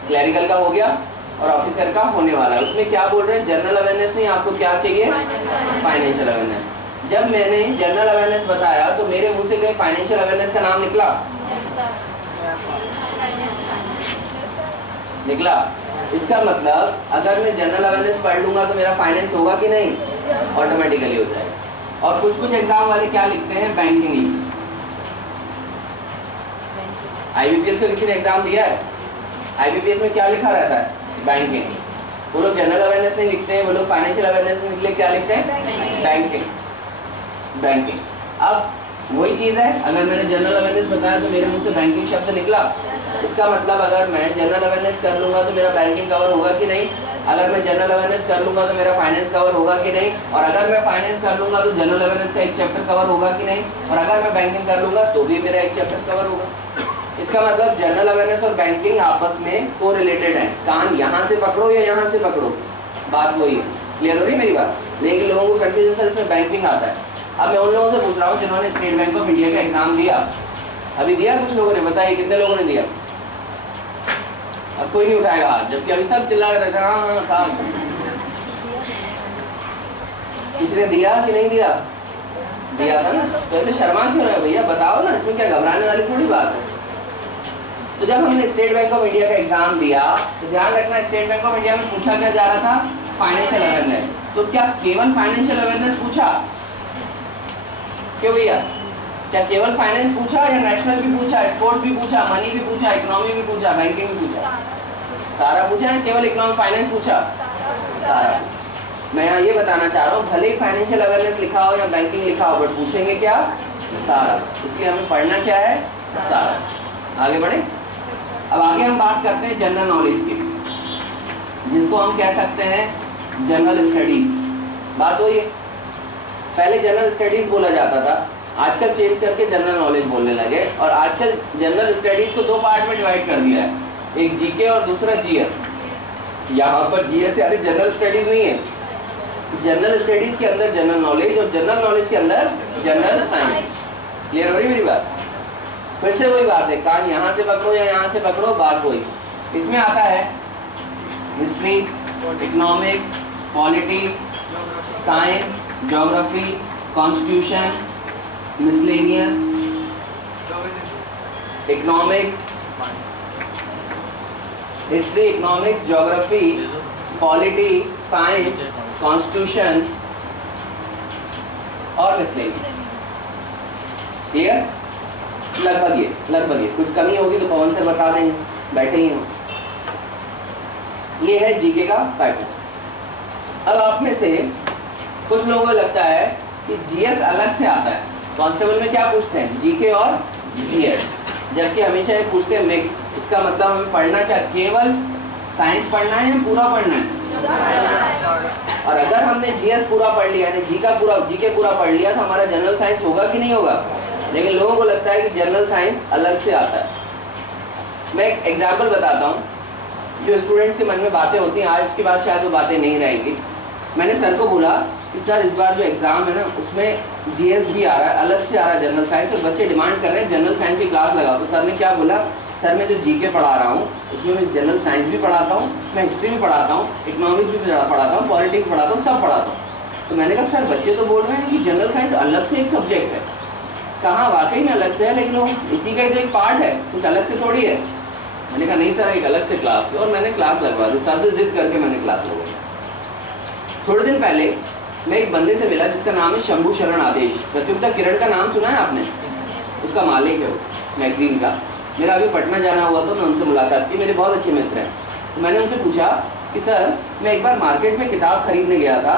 क्लैरिकल का हो गया और ऑफिसर का होने वाला है, उसमें क्या बोल रहे हैं? जनरल अवेयरनेस नहीं, आपको क्या चाहिए? Financial awareness. जब मैंने जनरल अवेयरनेस बताया तो मेरे मुंह से कहीं फाइनेंशियल अवेयरनेस का नाम निकला? निकला। इसका मतलब अगर मैं जनरल अवेयरनेस पढ़ लूंगा तो मेरा फाइनेंस होगा कि नहीं? ऑटोमेटिकली हो जाएगा। और कुछ कुछ एग्जाम वाले क्या लिखते हैं? बैंकिंग लिखते हैं। IBPS का किसी ने एग्जाम दिया है? IBPS में क्या लिखा रहता है? बैंकिंग। वो लोग जनरल अवेयरनेस नहीं लिखते हैं, वो लोग फाइनेंशियल अवेयरनेस में निकले क्या लिखते हैं? बैंकिंग। बैंकिंग। अब वही चीज़ है, अगर मैंने जनरल अवेयरनेस बताया तो मेरे मुंह से बैंकिंग शब्द निकला। इसका मतलब अगर मैं जनरल अवेयरनेस कर लूँगा तो मेरा बैंकिंग कवर होगा कि नहीं? अगर मैं जनरल अवेयरनेस कर लूँगा तो मेरा फाइनेंस कवर होगा कि नहीं? और अगर मैं फाइनेंस कर लूँगा तो जनरल अवेयरनेस का एक चैप्टर कवर होगा कि नहीं? और अगर मैं बैंकिंग कर लूँगा तो भी मेरा एक चैप्टर कवर होगा। इसका मतलब जनरल अवेयरनेस और बैंकिंग आपस में को रिलेटेड है। कान यहाँ से पकड़ो या यहाँ से पकड़ो, बात वही है। क्लियर हो रही मेरी बात? लेकिन लोगों को कंफ्यूजन सर इसमें बैंकिंग आता है। अब मैं उन लोगों से पूछ रहा हूँ जिन्होंने स्टेट बैंक ऑफ इंडिया का एग्जाम दिया। अभी दिया कुछ लोगों ने? बताइए कितने लोगों ने दिया? अब कोई नहीं उठाएगा हाथ, जबकि अभी सब चिल्ला रहे थे हाँ था। किसी ने दिया कि नहीं दिया? दिया था ना? तो ऐसे शर्मा क्यों रहे भैया? बताओ ना, इसमें क्या घबराने वाली थोड़ी बात है। तो जब हमने स्टेट बैंक ऑफ इंडिया का एग्जाम दिया तो ध्यान रखना, स्टेट बैंक ऑफ इंडिया में पूछा क्या जा रहा था? Financial awareness. तो क्या केवल फाइनेंशियल अवेयरनेस पूछा? क्यों भैया? क्या केवल फाइनेंस पूछा या नेशनल भी पूछा, स्पोर्ट्स भी पूछा, मनी भी पूछा, इकोनॉमी भी पूछा, बैंकिंग भी पूछा? सारा पूछा है, केवल इकोनॉमिक फाइनेंस पूछा? सारा। मैं यहाँ ये बताना चाह रहा हूँ, भले ही फाइनेंशियल अवेयरनेस लिखा हो या बैंकिंग लिखा हो, बट पूछेंगे क्या? सारा। इसलिए हमें पढ़ना क्या है? सारा। आगे बढ़े। अब आगे हम बात करते हैं जनरल नॉलेज की, जिसको हम कह सकते हैं जनरल स्टडीज। बात वही है, पहले जनरल स्टडीज बोला जाता था, आजकल चेंज करके जनरल नॉलेज बोलने लगे, और आजकल जनरल स्टडीज को 2 पार्ट में डिवाइड कर दिया है, एक जीके और दूसरा जीएस। यहाँ पर जीएस यानी जनरल स्टडीज नहीं है, जनरल स्टडीज के अंदर जनरल नॉलेज और जनरल नॉलेज के अंदर जनरल साइंस। क्लियर हो रही मेरी बात? फिर से वही बात है, कान यहाँ से पकड़ो या यहाँ से पकड़ो, बात वही। इसमें आता है history, economics, polity, science, geography, constitution, miscellaneous, economics, history, economics, geography, polity, science, constitution और मिसलेनियस। क्लियर? लगभग ये कुछ कमी होगी तो पवन सर बता देंगे, बैठे ही हो। ये है जीके का पैटर्न। अब आप में से कुछ लोगों को लगता है कि जीएस अलग से आता है, कांस्टेबल में क्या पूछते हैं? जीके और जीएस, जबकि हमेशा ये पूछते हैं मिक्स। इसका मतलब हमें पढ़ना क्या, केवल साइंस पढ़ना है या पूरा पढ़ना है? और अगर हमने जीएस पूरा पढ़ लिया यानी जीके पूरा पढ़ लिया तो हमारा जनरल साइंस होगा कि नहीं होगा? लेकिन लोगों को लगता है कि जनरल साइंस अलग से आता है। मैं एक एग्जाम्पल बताता हूँ, जो स्टूडेंट्स के मन में बातें होती हैं, आज के बाद शायद वो बातें नहीं रहेंगी। मैंने सर को बोला कि सर इस बार जो एग्ज़ाम है ना उसमें जीएस भी आ रहा है, अलग से आ रहा है जनरल साइंस, और बच्चे डिमांड कर रहे हैं जनरल साइंस की क्लास लगाओ। तो सर ने क्या बोला, सर मैं जो जीके पढ़ा रहा हूँ उसमें मैं जनरल साइंस भी पढ़ाता हूँ, मैं हिस्ट्री भी पढ़ाता हूँ, इकोनॉमिक्स भी पढ़ाता हूँ, पॉलिटिक्स भी पढ़ाता हूँ, सब पढ़ाता हूँ। तो मैंने कहा सर बच्चे तो बोल रहे हैं कि जनरल साइंस अलग से एक सब्जेक्ट है। कहाँ, वाकई में अलग से है, लेकिन वो इसी का ही तो एक पार्ट है, कुछ अलग से थोड़ी है। मैंने कहा नहीं सर एक अलग से क्लास है, और मैंने क्लास लगवा दी, सर से जिद करके मैंने क्लास लगवाई। थोड़े दिन पहले मैं एक बंदे से मिला जिसका नाम है शंभू शरण आदेश। प्रतियोगिता किरण का नाम सुना है आपने? उसका मालिक है वो मैगजीन का। मेरा अभी पटना जाना हुआ तो मैं उनसे मुलाकात की, मेरे बहुत अच्छे मित्र हैं। तो मैंने उनसे पूछा कि सर मैं एक बार मार्केट में किताब खरीदने गया था,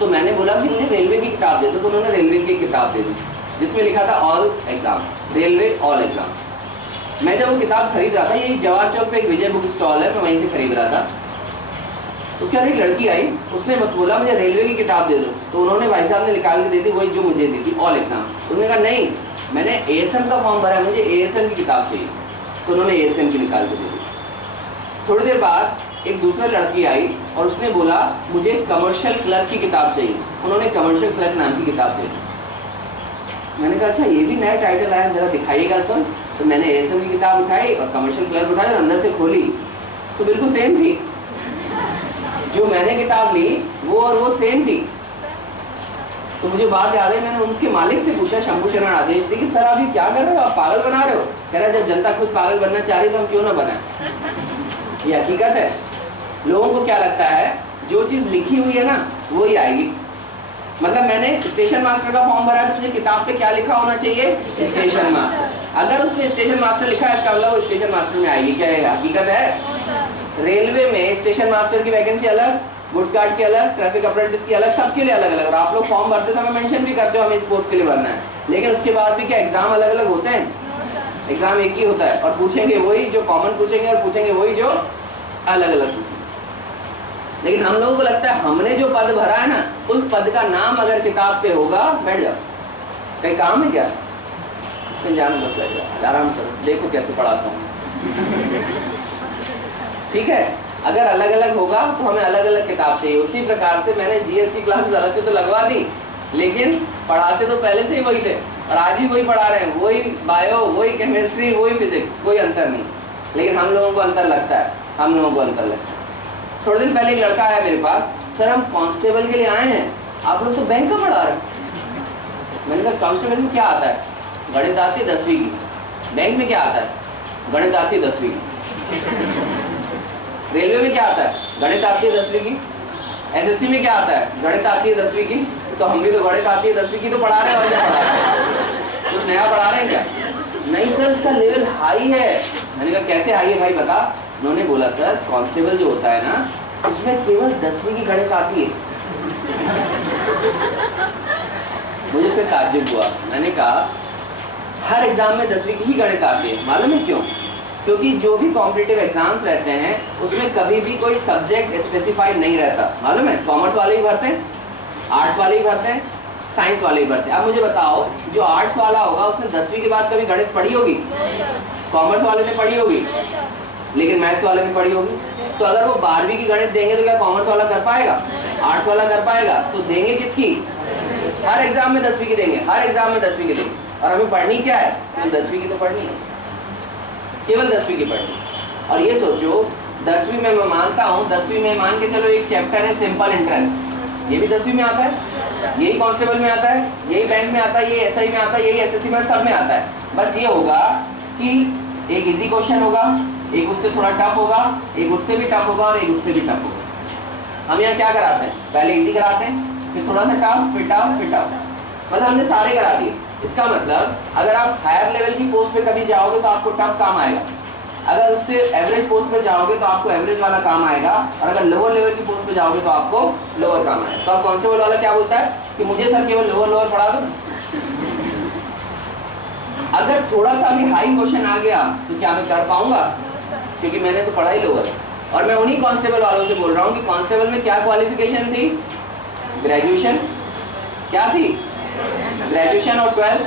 तो मैंने बोला कि मुझे रेलवे की किताब दे दो, तो उन्होंने रेलवे की किताब दे दी जिसमें लिखा था all exam, railway all exam. मैं जब वो किताब खरीद रहा था, यही जवाहर चौक पे एक विजय बुक स्टॉल है, मैं वहीं से खरीद रहा था। उसके बाद एक लड़की आई, उसने बोला मुझे रेलवे की किताब दे दो, तो उन्होंने भाई साहब ने निकाल के दे दी, वही जो मुझे दी थी ऑल एग्जाम। उन्होंने कहा नहीं मैंने एएसएम का फॉर्म भरा है, मुझे एएसएम की किताब चाहिए, तो उन्होंने एएसएम की निकाल के दे दी। थोड़ी देर बाद एक दूसरा लड़की आई और उसने बोला मुझे कमर्शियल क्लर्क की किताब चाहिए, उन्होंने कमर्शियल क्लर्क नाम की किताब दे दी। मैंने कहा अच्छा ये भी नया टाइटल आया, जरा दिखाइएगा। तो मैंने एएसएम की किताब उठाई और कमर्शियल क्लर्क उठाई और अंदर से खोली तो बिल्कुल सेम थी, जो मैंने किताब ली वो और वो सेम थी। तो मुझे बात याद है, मैंने उनके मालिक से पूछा, शंभू शरण आदेश से, कि सर आप ये क्या कर रहे हो, आप पागल बना रहे हो? कह रहा जब जनता खुद पागल बनना चाह रही तो हम क्यों ना बनाए। ये हकीकत है। लोगों को क्या लगता है जो चीज़ लिखी हुई है ना वो ही आएगी। मतलब मैंने स्टेशन मास्टर का फॉर्म भरा है तो मुझे किताब पे क्या लिखा होना चाहिए? Station master. अगर उसमें स्टेशन मास्टर लिखा है इसका मतलब वो स्टेशन मास्टर में आएगी। क्या है? हकीकत है। रेलवे में स्टेशन मास्टर की वैकेंसी अलग, गुड्स गार्ड की अलग, ट्रैफिक अप्रेंटिस की अलग, सबके लिए अलग अलग। और आप लोग फॉर्म भरते समय मेंशन भी करते हो हमें इस पोस्ट के लिए भरना है, लेकिन उसके बाद भी क्या एग्जाम अलग अलग होते हैं? एग्जाम एक ही होता है और पूछेंगे वही जो कॉमन पूछेंगे और पूछेंगे वही जो अलग अलग पूछेंगे। लेकिन हम लोगों को लगता है हमने जो पद भरा है ना उस पद का नाम अगर किताब पे होगा, बैठ जाओ, कहीं काम है क्या? कहीं जाना मत, बैठ जाओ, आराम करो, देखो कैसे पढ़ाता हूँ। ठीक है, अगर अलग अलग होगा तो हमें अलग अलग किताब चाहिए। उसी प्रकार से मैंने जीएस की क्लास अलग से तो लगवा दी, लेकिन पढ़ाते तो पहले से ही वही थे और आज भी वही पढ़ा रहे हैं, वही बायो, वही केमिस्ट्री, वही फिजिक्स, कोई अंतर नहीं। लेकिन हम लोगों को अंतर लगता है, हम लोगों को अंतर लगता है। थोड़े दिन पहले एक लड़का आया मेरे पास, सर हम कांस्टेबल के लिए आए हैं, आप लोग तो बैंक का पढ़ा रहे हैं। मैंने कहा कांस्टेबल में क्या आता है? गणित आती है 10वीं की। बैंक में क्या आता है? गणित आती है 10वीं की। रेलवे में क्या आता है? गणित आती है 10वीं की। एसएससी में क्या आता है? गणित आती है 10वीं की। तो हम भी तो गणित आती है 10वीं की तो पढ़ा रहे हैं और क्या पढ़ा रहे हैं? कुछ नया पढ़ा रहे हैं क्या? नहीं सर इसका लेवल हाई है। मैंने कहा कैसे हाई है भाई बता? उन्होंने बोला सर कांस्टेबल जो होता है ना उसमें केवल 10वीं की गणित आती है। मुझे फिर ताज्जुब हुआ। मैंने कहा हर एग्जाम में 10वीं की ही गणित आती है, मालूम है क्यों? क्योंकि जो भी कॉम्पिटिटिव एग्जाम्स रहते हैं उसमें कभी भी कोई सब्जेक्ट स्पेसिफाइड नहीं रहता, मालूम है? कॉमर्स वाले भी भरते हैं, आर्ट्स वाले भी भरते हैं, साइंस वाले भी भरते हैं। अब मुझे बताओ जो आर्ट्स वाला होगा उसने 10वीं के बाद कभी गणित पढ़ी होगी? कॉमर्स वाले ने पढ़ी होगी, लेकिन मैथ्स वाले ने पढ़ी होगी। तो अगर वो 12वीं की गणित देंगे तो क्या कॉमर्स वाला कर पाएगा? आर्ट्स वाला कर पाएगा? तो देंगे किसकी? हर एग्जाम में 10वीं की देंगे, हर एग्जाम में 10वीं की देंगे। और हमें पढ़नी क्या है? तो 10वीं की तो पढ़नी है, केवल 10वीं की पढ़नी। और ये सोचो 10वीं में मैं मानता हूँ, 10वीं में मान के चलो एक चैप्टर है सिंपल इंटरेस्ट, ये भी 10वीं में आता है, यही कांस्टेबल में आता है, यही बैंक में आता है, यही एसआई में आता है, यही एसएससी में, सब में आता है। बस ये होगा कि एक इजी क्वेश्चन होगा, एक उससे थोड़ा टफ होगा, एक उससे भी टफ होगा और एक उससे भी टफ होगा। हम यहाँ क्या कराते हैं? पहले इजी कराते हैं, फिर थोड़ा सा टफ, फिर टफ, फिर टफ, मतलब हमने सारे करा दिए। इसका मतलब अगर आप हायर लेवल की पोस्ट पे कभी जाओगे तो आपको टफ काम आएगा, अगर उससे एवरेज पोस्ट पे जाओगे तो आपको एवरेज वाला काम आएगा, और अगर लोअर लेवल की पोस्ट पे जाओगे तो आपको लोअर काम आएगा। तो अब कांस्टेबल वाला क्या बोलता है कि मुझे सर केवल लोअर पढ़ा दो। अगर थोड़ा सा भी हाई क्वेश्चन आ गया तो क्या मैं कर पाऊंगा? क्योंकि मैंने तो पढ़ा ही लोअर। और मैं उन्हीं कांस्टेबल वालों से बोल रहा हूँ कि कांस्टेबल में क्या क्वालिफिकेशन थी? ग्रेजुएशन। क्या थी? ग्रेजुएशन और 12।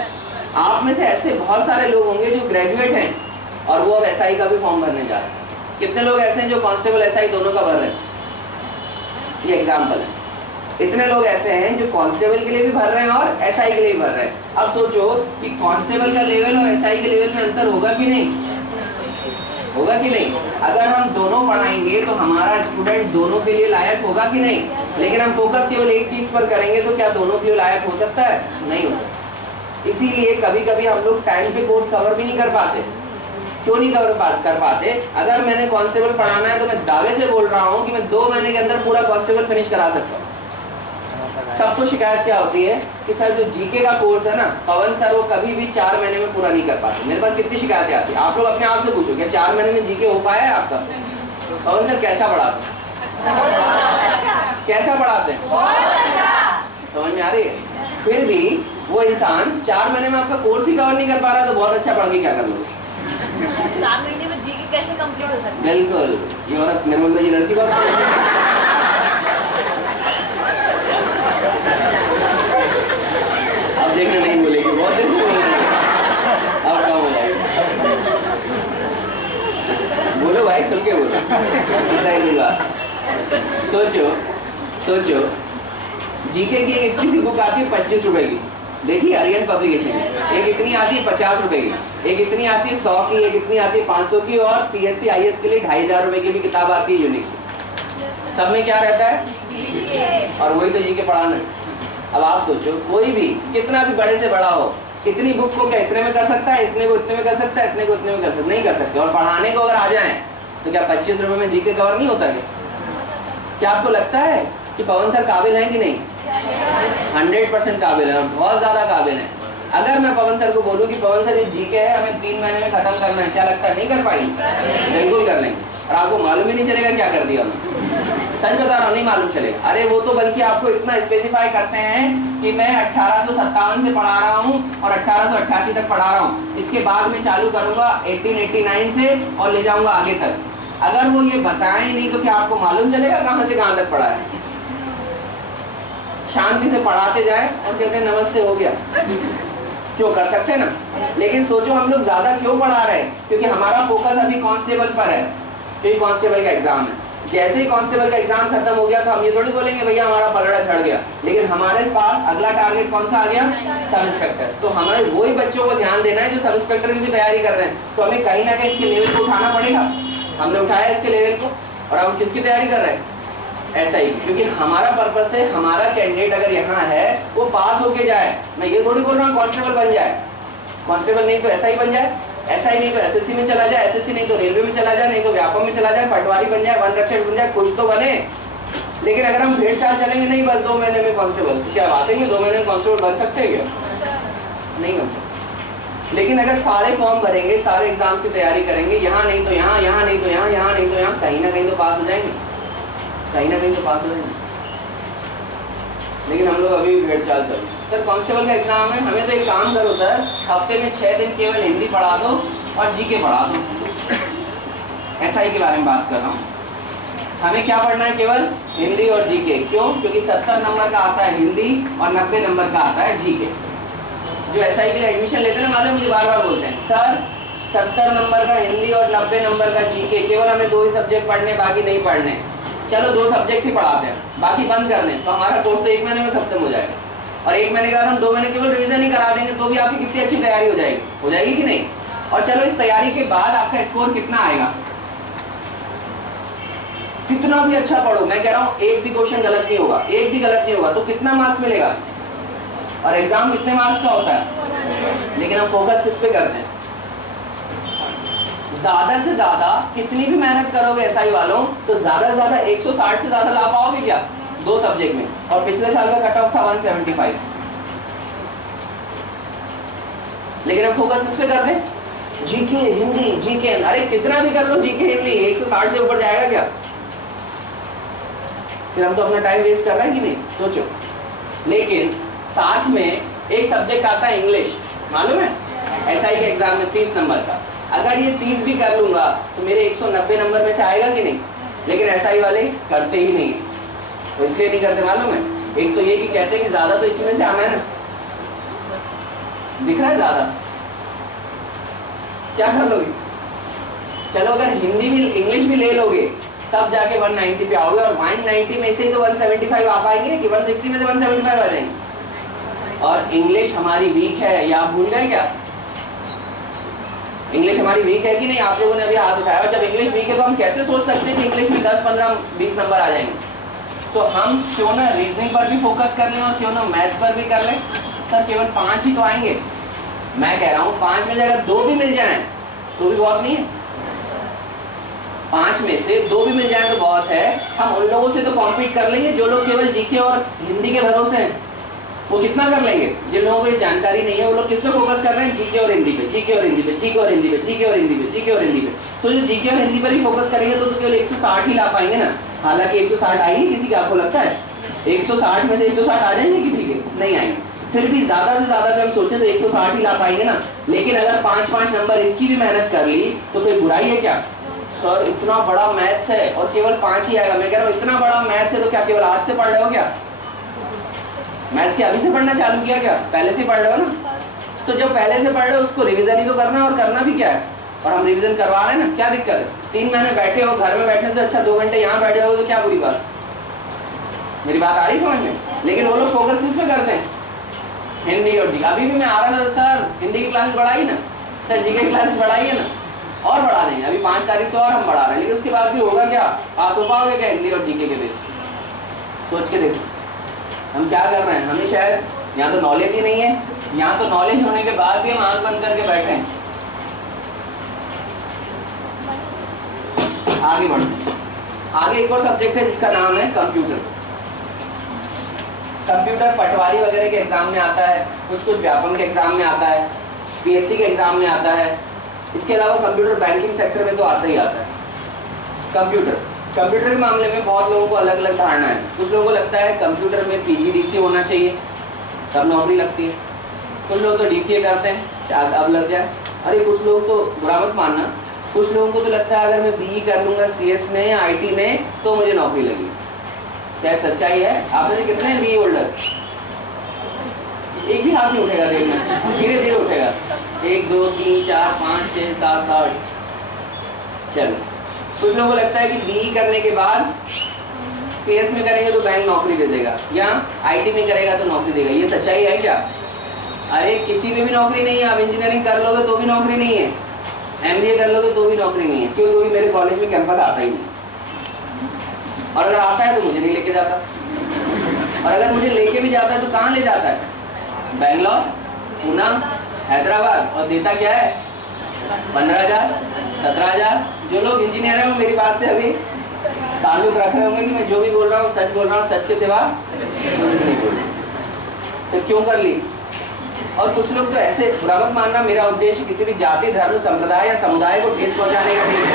आप में से ऐसे बहुत सारे लोग होंगे जो ग्रेजुएट हैं और वो अब एसआई का भी फॉर्म भरने जा रहे हैं। कितने लोग ऐसे हैं जो कांस्टेबल एसआई दोनों का भर रहे हैं? ये एग्जाम्पल है। इतने लोग ऐसे हैं जो कांस्टेबल के लिए भी भर रहे हैं और एसआई के लिए भी भर रहे हैं। अब सोचो कि कांस्टेबल का लेवल और एसआई के लेवल में अंतर होगा कि नहीं? होगा कि नहीं? अगर हम दोनों पढ़ाएंगे तो हमारा स्टूडेंट दोनों के लिए लायक होगा कि नहीं? लेकिन हम फोकस केवल एक चीज पर करेंगे तो क्या दोनों के लिए लायक हो सकता है? नहीं हो सकता। इसीलिए कभी कभी हम लोग टाइम पे कोर्स कवर भी नहीं कर पाते। क्यों नहीं कर पाते? अगर मैंने कांस्टेबल पढ़ाना है तो मैं दावे से बोल रहा हूँ कि मैं 2 महीने के अंदर पूरा कांस्टेबल फिनिश करा सकता हूँ। सबको शिकायत क्या होती है कि सर जो जीके का कोर्स है ना पवन सर, वो कभी भी 4 महीने में पूरा नहीं कर पाते। मेरे पास कितनी शिकायतें आती है, आप लोग अपने आप से पूछो क्या 4 महीने में जीके हो पाया है आपका? पवन सर कैसा पढ़ाते हैं? कैसा पढ़ाते हैं? समझ में आ रही है? फिर भी वो इंसान 4 महीने में आपका कोर्स ही कवर नहीं कर पा रहा तो बहुत अच्छा पढ़ के क्या कर लोगे? 4 महीने में जीके कैसे कंप्लीट हो सकता है? बिल्कुल, ये औरत मेरे मतलब ये लड़की बहुत अब देखने नहीं बोलेगी, बहुत दिन से बोलेगी, अब कम हो जाएगा। बोलो भाई, खुल के बोलो, सोचो जीके की एक इतनी सी बुक आती है 25 रुपए की, देखिए अरियन पब्लिकेशन की। एक इतनी आती है 50 रुपए की, एक इतनी आती है 100 की, एक इतनी आती है 500 की, और पीएससी आईएएस के लिए 2500 रुपए की भी किताब आती है यूनिक। सब में क्या रहता है? और वही तो जीके पढ़ाना है। अब आप सोचो कोई भी कितना भी बड़े से बड़ा हो, इतनी बुक को क्या इतने में कर सकता है? इतने को इतने में कर सकता है? इतने को इतने में कर सकता? नहीं कर सकते। और पढ़ाने को अगर आ जाए तो क्या 25 रुपए में जीके कवर नहीं होता क्या आपको लगता है कि पवन सर काबिल हैं कि नहीं? 100% काबिल है, बहुत ज्यादा काबिल है। अगर मैं पवन सर को बोलूं कि पवन सर ये जीके है हमें 3 महीने में खत्म करना है, क्या लगता है नहीं कर पाएंगे? बिल्कुल कर लेंगे। और आपको मालूम ही नहीं चलेगा क्या कर दिया हमने। सच बता रहा हूँ, नहीं मालूम चलेगा। अरे वो तो बल्कि आपको इतना स्पेसिफाई करते हैं कि मैं 1857 से पढ़ा रहा हूँ और 1888 तक पढ़ा रहा हूँ, इसके बाद मैं चालू करूंगा 1889 से और ले जाऊंगा आगे तक। अगर वो ये बताएं नहीं तो क्या आपको मालूम चलेगा कहाँ से कहाँ तक पढ़ा है? शांति से पढ़ाते जाए और कहते हैं नमस्ते हो गया, क्यों कर सकते हैं ना। लेकिन सोचो हम लोग ज्यादा क्यों पढ़ा रहे हैं? क्योंकि हमारा फोकस अभी कांस्टेबल पर है, क्योंकि कांस्टेबल का एग्जाम है। जैसे ही कांस्टेबल का एग्जाम खत्म हो गया तो हम ये थोड़ी बोलेंगे भैया हमारा पलड़ा चढ़ गया, लेकिन हमारे पास अगला टारगेट कौन सा आ गया? Sub inspector. तो हमारे वही बच्चों को ध्यान देना है जो सब इंस्पेक्टर की भी तैयारी कर रहे हैं। तो हमें कहीं ना कहीं इसके लेवल को उठाना पड़ेगा। हमने उठाया इसके लेवल को, और हम किसकी तैयारी कर रहे हैं? ऐसा ही, क्योंकि हमारा पर्पस है हमारा कैंडिडेट अगर यहाँ है वो पास होके जाए। मैं ये थोड़ी बोल रहा हूँ कांस्टेबल बन जाए, कांस्टेबल नहीं तो ऐसा ही बन जाए, ऐसा ही नहीं तो एसएससी में चला जाए, एसएससी नहीं तो रेलवे में चला जाए, नहीं तो व्यापम में चला जाए, पटवारी बन जाए, वन रक्षक बन जाए, कुछ तो बने। लेकिन अगर हम भेड़ चाल चलेंगे नहीं बस 2 महीने में कांस्टेबल, तो क्या वाकई में 2 महीने में कांस्टेबल बन सकते हैं क्या? नहीं बन सकते। लेकिन अगर सारे फॉर्म भरेंगे, सारे एग्जाम की तैयारी करेंगे, यहाँ नहीं तो यहाँ, यहाँ नहीं तो यहाँ, यहाँ नहीं तो यहाँ, कहीं ना कहीं तो पास हो जाएंगे, कहीं ना कहीं तो पास हो जाएंगे। लेकिन हम लोग अभी भी भेड़ चाल चल। सर कांस्टेबल का एग्जाम है, हमें तो एक काम करो सर, हफ्ते में 6 दिन केवल हिंदी पढ़ा दो और जीके पढ़ा दो। एसआई के बारे में बात कर रहा हूँ। हमें क्या पढ़ना है? केवल हिंदी और जीके। क्यों? क्योंकि 70 नंबर का आता है हिंदी और 90 नंबर का आता है जीके। जो एसआई के लिए एडमिशन लेते हैं ना, मालूम, मुझे बार बार बोलते हैं सर 70 नंबर का हिंदी और 90 नंबर का जीके, केवल हमें 2 ही सब्जेक्ट पढ़ने, बाकी नहीं पढ़ने। चलो 2 सब्जेक्ट ही पढ़ाते हैं, बाकी बंद कर दें, तो हमारा कोर्स तो 1 महीने में खत्म हो जाएगा। और 1 महीने के बाद हम 2 महीने केवल रिवीजन ही करा देंगे, तो भी आपकी कितनी अच्छी तैयारी हो जाएगी कि नहीं? और चलो इस तैयारी के बाद आपका स्कोर कितना आएगा? कितना भी अच्छा पढ़ो, मैं कह रहा हूँ एक भी क्वेश्चन गलत नहीं होगा, एक भी गलत नहीं होगा, तो कितना मार्क्स मिलेगा? और एग्जाम कितने मार्क्स का होता है? लेकिन हम फोकस किस पे करते हैं? ज्यादा से ज्यादा कितनी भी मेहनत करोगे एसआई वालों, तो ज्यादा से ज्यादा 160 से ज्यादा ला पाओगे क्या 2 सब्जेक्ट में? और पिछले साल का कट ऑफ था 175। लेकिन हम फोकस किस पे करते हैं? GK, Hindi, GK. अरे कितना भी कर लो जीके हिंदी, 160 से ऊपर जाएगा क्या? फिर हम तो अपना टाइम वेस्ट कर रहे हैं कि नहीं? सोचो। लेकिन साथ में एक सब्जेक्ट आता है इंग्लिश, मालूम है? एसआई के एग्जाम में 30 नंबर का। अगर ये 30 भी कर लूंगा तो मेरे 190 नंबर में से आएगा कि नहीं? लेकिन एसआई वाले करते ही नहीं, तो इसलिए नहीं करते मालूम है? एक तो ये कि कहते हैं कि ज्यादा तो इसमें से आना है ना, दिख रहा है ज्यादा, क्या कर लोगे? चलो अगर हिंदी भी इंग्लिश भी ले लोगे तब जाके 190 पे आओगे, और 190 में से तो 175 आ पाएंगे कि 160 में से 175 आ जाएंगे। और इंग्लिश हमारी वीक है, या आप भूल गए क्या? इंग्लिश हमारी वीक है कि नहीं? आप लोगों ने अभी हाथ उठाया। और जब इंग्लिश वीक है तो हम कैसे सोच सकते हैं कि इंग्लिश में 10, 15, 20 नंबर आ जाएंगे? तो हम क्यों ना रीजनिंग पर भी फोकस कर लें और क्यों ना मैथ्स पर भी कर लें। सर केवल 5 ही तो आएंगे, मैं कह रहा हूँ 5 में से अगर 2 भी मिल जाए तो भी बहुत नहीं है। 5 में से 2 भी मिल जाए तो बहुत है। हम उन लोगों से तो कॉम्पीट कर लेंगे जो लोग केवल जीके और हिंदी के भरोसे हैं। वो कितना कर लेंगे? जिन लोगों को ये जानकारी नहीं है वो लोग किस पे फोकस कर रहे हैं? जीके और हिंदी पे, जीके और हिंदी पे, जीके और हिंदी पे, जीके और हिंदी पे, जीके और हिंदी पे। तो जो जीके और हिंदी पर ही फोकस करेंगे तो केवल 160 ही ला पाएंगे ना। हालांकि 160 आएंगे किसी के, आपको लगता है 160 में से 160 आ जाएंगे किसी के? नहीं आएंगे। फिर भी ज्यादा से ज्यादा अगर हम सोचे तो 160 ही ला पाएंगे ना। लेकिन अगर 5-5 नंबर इसकी भी मेहनत कर ली तो कोई बुराई है क्या? सर इतना बड़ा मैथ्स है और केवल 5 ही आएगा। मैं कह रहा हूँ इतना बड़ा मैथ्स है तो क्या केवल आज से पढ़ रहे हो क्या? मैथ्स क्या अभी से पढ़ना चालू किया क्या? पहले से पढ़ रहे हो ना। तो जब पहले से पढ़ रहे हो उसको रिवीजन ही तो करना है, और करना भी क्या है। और हम रिवीजन करवा रहे हैं ना, क्या दिक्कत है? 3 महीने बैठे हो, घर में बैठने से अच्छा 2 घंटे यहाँ बैठे हो तो क्या बुरी बात? मेरी बात आ रही समझ में? लेकिन वो लोग फोकस किस पे करते हैं? हिंदी और जीके। अभी भी मैं आ रहा था सर हिंदी की क्लासेस बढ़ाई ना, सर जीके की क्लासेस बढ़ाई है ना, और बढ़ा देंगे। अभी 5 तारीख से और हम बढ़ा रहे हैं। लेकिन उसके बाद भी होगा क्या? पास हो पाओगे क्या हिंदी और जीके के बेस? सोच के देखो हम क्या कर रहे हैं। हमें शायद यहाँ तो नॉलेज ही नहीं है, यहाँ तो नॉलेज होने के बाद भी हम आंख बंद करके बैठे हैं। आगे बढ़ते। आगे एक और सब्जेक्ट है जिसका नाम है कंप्यूटर। कंप्यूटर पटवारी वगैरह के एग्जाम में आता है, कुछ व्यापम के एग्जाम में आता है, पीएससी के एग्जाम में आता है। इसके अलावा कंप्यूटर बैंकिंग सेक्टर में तो आता ही आता है। कंप्यूटर के मामले में बहुत लोगों को अलग अलग धारणा है। कुछ लोगों को लगता है कंप्यूटर में पीजीडीसी होना चाहिए तब नौकरी लगती है। कुछ लोग तो डीसीए करते हैं शायद अब लग जाए। अरे कुछ लोग तो बुरा मत मानना, कुछ लोगों को तो लगता है अगर मैं बीई कर लूंगा सीएस में या आईटी में तो मुझे नौकरी लगेगी। क्या सच्चाई है? आप में से कितने हैं बीई होल्डर? एक भी हाथ नहीं उठेगा, देखना धीरे धीरे उठेगा। 1 2 3 4 5 6 7 8। चलो कुछ लोगों को लगता है कि बीई करने के बाद सीएस में करेंगे तो बैंक नौकरी दे देगा, या आईटी में करेगा तो नौकरी देगा। ये सच्चाई है क्या? अरे किसी में भी नौकरी नहीं है। आप इंजीनियरिंग कर लोगे तो भी नौकरी नहीं है, एमबीए कर लोगे तो भी नौकरी नहीं है। क्यों? क्योंकि मेरे कॉलेज में कैंपस आता ही नहीं, और अगर आता है तो मुझे नहीं लेके जाता, और अगर मुझे लेके भी जाता है तो कहाँ ले जाता है? बेंगलोर, पूना, हैदराबाद। और देता क्या है? 15,000 17,000। जो लोग इंजीनियर हैं वो मेरी बात से अभी ताल्लुक रख रहे होंगे कि मैं जो भी बोल रहा हूँ सच बोल रहा हूँ, सच के सिवा कुछ नहीं बोल रहा। तो क्यों कर ली? और कुछ लोग तो ऐसे, बुरा मत मानना, मेरा उद्देश्य किसी भी जाति, धर्म, संप्रदाय या समुदाय को ठेस पहुंचाने का नहीं है,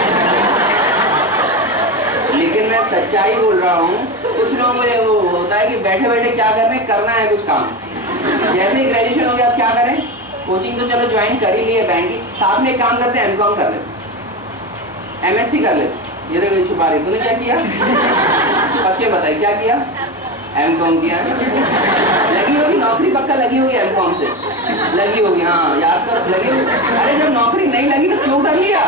लेकिन मैं सच्चाई बोल रहा हूँ। कुछ लोगों को ये वो होता है कि बैठे बैठे क्या करने, करना है कुछ काम, जैसे ही ग्रेजुएशन हो गया अब क्या करें, कोचिंग तो चलो ज्वाइन कर ही लिए, बैंकिंग, साथ में एक काम करते हैं, एमकॉम कर लेते, एमएससी कर लेते। ये देखो छुपा रही, तूने क्या किया? पक्के बताए क्या किया? एमकॉम किया। लगी होगी नौकरी, पक्का लगी होगी एमकॉम से, लगी होगी, हाँ याद कर, लगी होगी। अरे जब नौकरी नहीं लगी तो क्यों कर लिया?